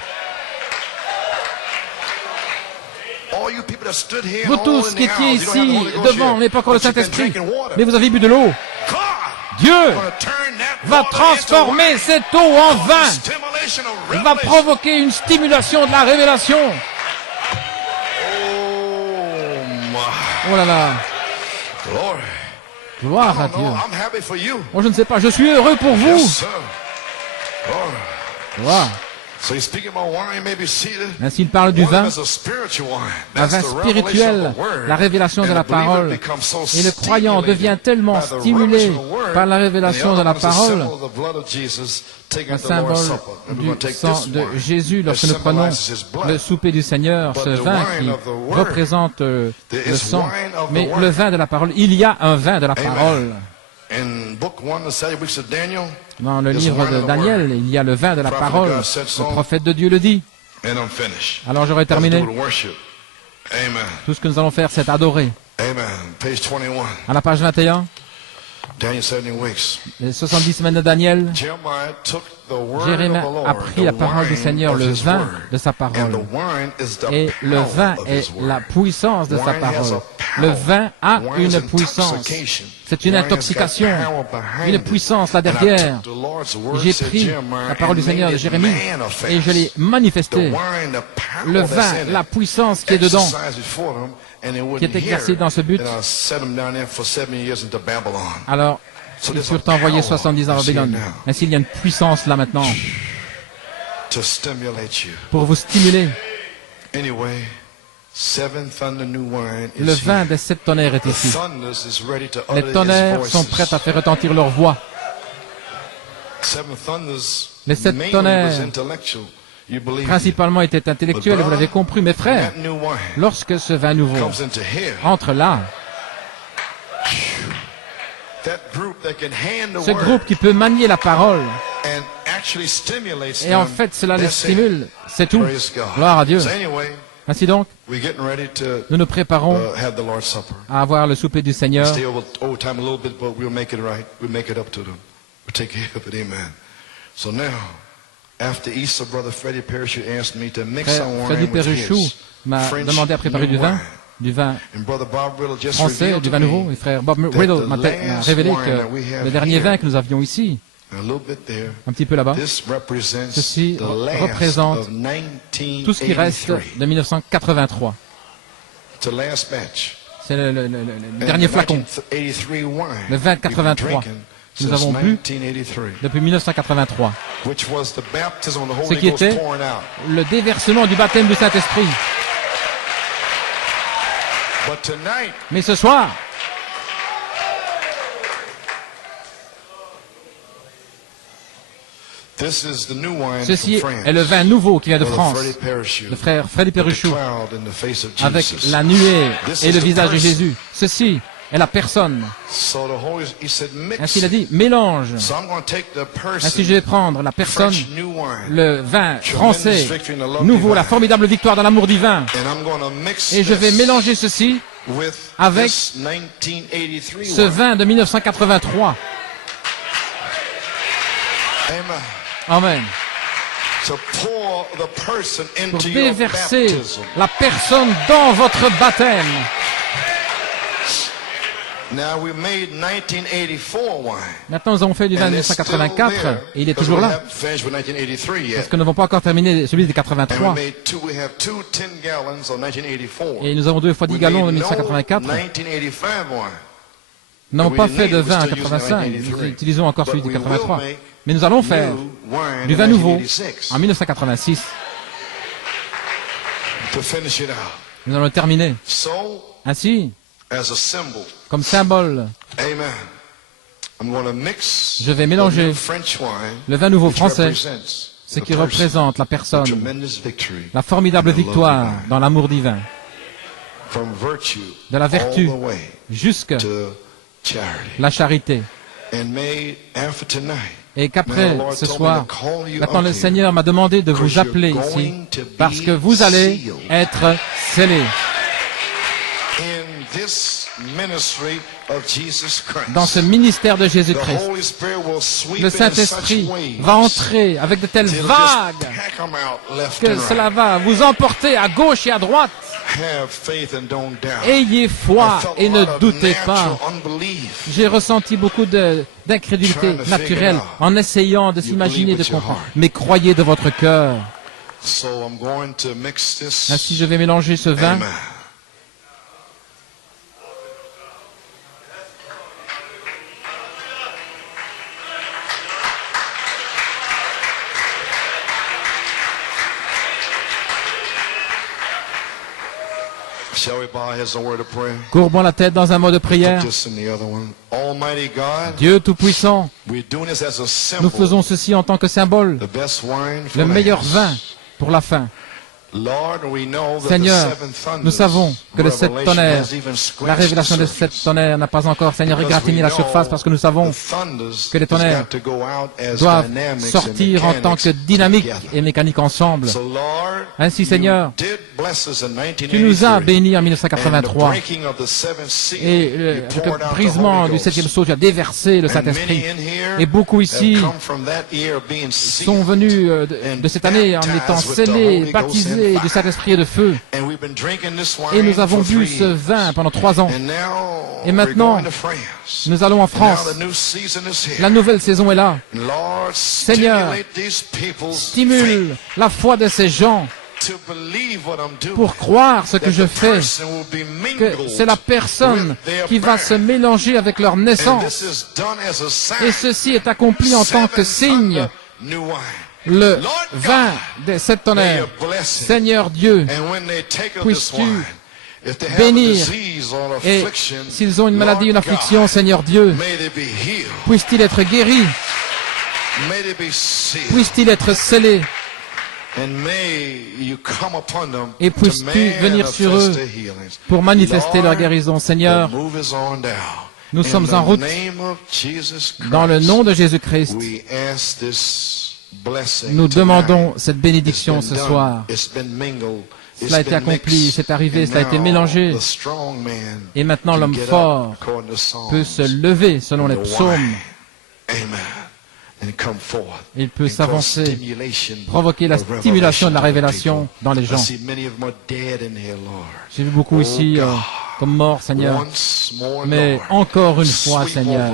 Vous tous qui étiez ici, devant, n'est pas encore le Saint-Esprit, mais vous avez bu de l'eau. Dieu va transformer cette eau en vin. Il va provoquer une stimulation de la révélation. Oh là là. Gloire à Dieu. Moi, je ne sais pas, je suis heureux pour vous. Gloire. Ainsi, il parle du vin, un vin spirituel, la révélation de la parole. Et le croyant devient tellement stimulé par la révélation de la parole, un symbole du sang de Jésus lorsque nous prenons le souper du Seigneur, ce vin qui représente le sang, mais le vin de la parole. Il y a un vin de la parole. Dans le livre de Daniel, il y a le vin de la parole. Le prophète de Dieu le dit. Alors j'aurai terminé. Tout ce que nous allons faire, c'est adorer. À la page 21, les 70 semaines de Daniel, Jérémie a pris la parole du Seigneur, le vin de sa parole. Et le vin est la puissance de sa parole. Le vin a une puissance. C'est une intoxication, une puissance là derrière. J'ai pris la parole du Seigneur de Jérémie et je l'ai manifestée. Le vin, la puissance qui est dedans, qui est exercée dans ce but. Alors, ils furent envoyés 70 ans à Babylone. Ainsi, il y a une puissance là maintenant pour vous stimuler. Le vin des 7 tonnerres est ici. Les tonnerres sont prêts à faire retentir leur voix. Les 7 tonnerres, principalement, étaient intellectuels, vous l'avez compris, mes frères. Lorsque ce vin nouveau entre là, ce groupe qui peut manier la parole, et en fait, cela les stimule, c'est tout. Gloire à Dieu. Ainsi donc, nous nous préparons à avoir le souper du Seigneur. Frère Peruchou m'a demandé à préparer du vin français, du vin nouveau. Et frère Bob Riddle m'a révélé que le dernier vin que nous avions ici, un petit peu là-bas, ceci représente tout ce qui reste de 1983. C'est le dernier flacon, le vin 83 que nous avons bu depuis 1983, ce qui était le déversement du baptême du Saint-Esprit. Mais ce soir, ceci est le vin nouveau qui vient de France, le frère Freddy Peruchou, avec la nuée et le visage de Jésus. Ceci est la personne. Ainsi il a dit, mélange. Ainsi je vais prendre la personne, le vin français, nouveau, la formidable victoire dans l'amour divin. Et je vais mélanger ceci avec ce vin de 1983. Amen. Pour déverser la personne dans votre baptême. Maintenant, nous avons fait du vin de 1984 et il est toujours là. Parce que nous n'avons pas encore terminé celui de 83. Et nous avons 2 fois 10 gallons de 1984. Nous n'avons pas fait de vin en 85. Nous utilisons encore celui de 83. Mais nous allons faire du vin nouveau en 1986. Nous allons le terminer. Ainsi, comme symbole, je vais mélanger le vin nouveau français, ce qui représente la personne, la formidable victoire dans l'amour divin. de la vertu jusqu'à la charité. Et qu'après ce soir, maintenant le Seigneur m'a demandé de vous appeler ici parce que vous allez être scellés dans ce ministère de Jésus-Christ. Le Saint-Esprit va entrer avec de telles vagues que cela va vous emporter à gauche et à droite. Ayez foi et ne doutez pas. J'ai ressenti beaucoup d'incrédulité naturelle en essayant de s'imaginer, de comprendre. Mais croyez de votre cœur. Ainsi, je vais mélanger ce vin. Courbons la tête dans un mot de prière. Dieu Tout-Puissant, nous faisons ceci en tant que symbole, le meilleur vin pour la fin. Seigneur, nous savons que le 7 tonnerres, la révélation de 7 tonnerres n'a pas encore, Seigneur, égratigné la surface parce que nous savons que les tonnerres doivent sortir en tant que dynamique et mécanique ensemble. Ainsi, Seigneur, tu nous as bénis en 1983 et avec le brisement du 7e sceau, tu as déversé le Saint-Esprit. Et beaucoup ici sont venus de cette année en étant scellés, baptisés du Saint-Esprit et de feu. Et nous avons bu ce vin pendant 3 ans. Et maintenant, nous allons en France. La nouvelle saison est là. Seigneur, stimule la foi de ces gens pour croire ce que je fais, que c'est la personne qui va se mélanger avec leur naissance. Et ceci est accompli en tant que signe. Le vin des 7 tonnerres. Seigneur Dieu, puisses-tu bénir, et s'ils ont une maladie, une affliction, Seigneur Dieu, puisse-t-il être guéri, puisse-t-il être scellé, et puisses-tu venir sur eux pour manifester leur guérison. Seigneur, nous sommes en route dans le nom de Jésus-Christ. Nous demandons cette bénédiction ce soir. Cela a été accompli, c'est arrivé, cela a été mélangé. Et maintenant l'homme fort peut se lever selon les psaumes. Il peut s'avancer, provoquer la stimulation de la révélation dans les gens. J'ai vu beaucoup ici comme morts, Seigneur. Mais encore une fois, Seigneur,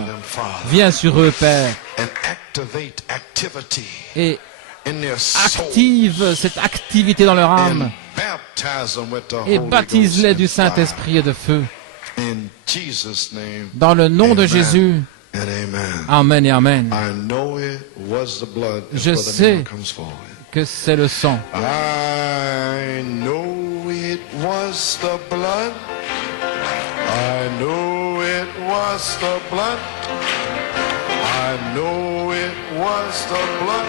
viens sur eux, Père, et active cette activité dans leur âme et baptise-les du Saint-Esprit et de feu. Dans le nom de Jésus. Amen et Amen. Je sais que c'est le sang. I know it was the blood. I know it was the blood. I know it was the blood.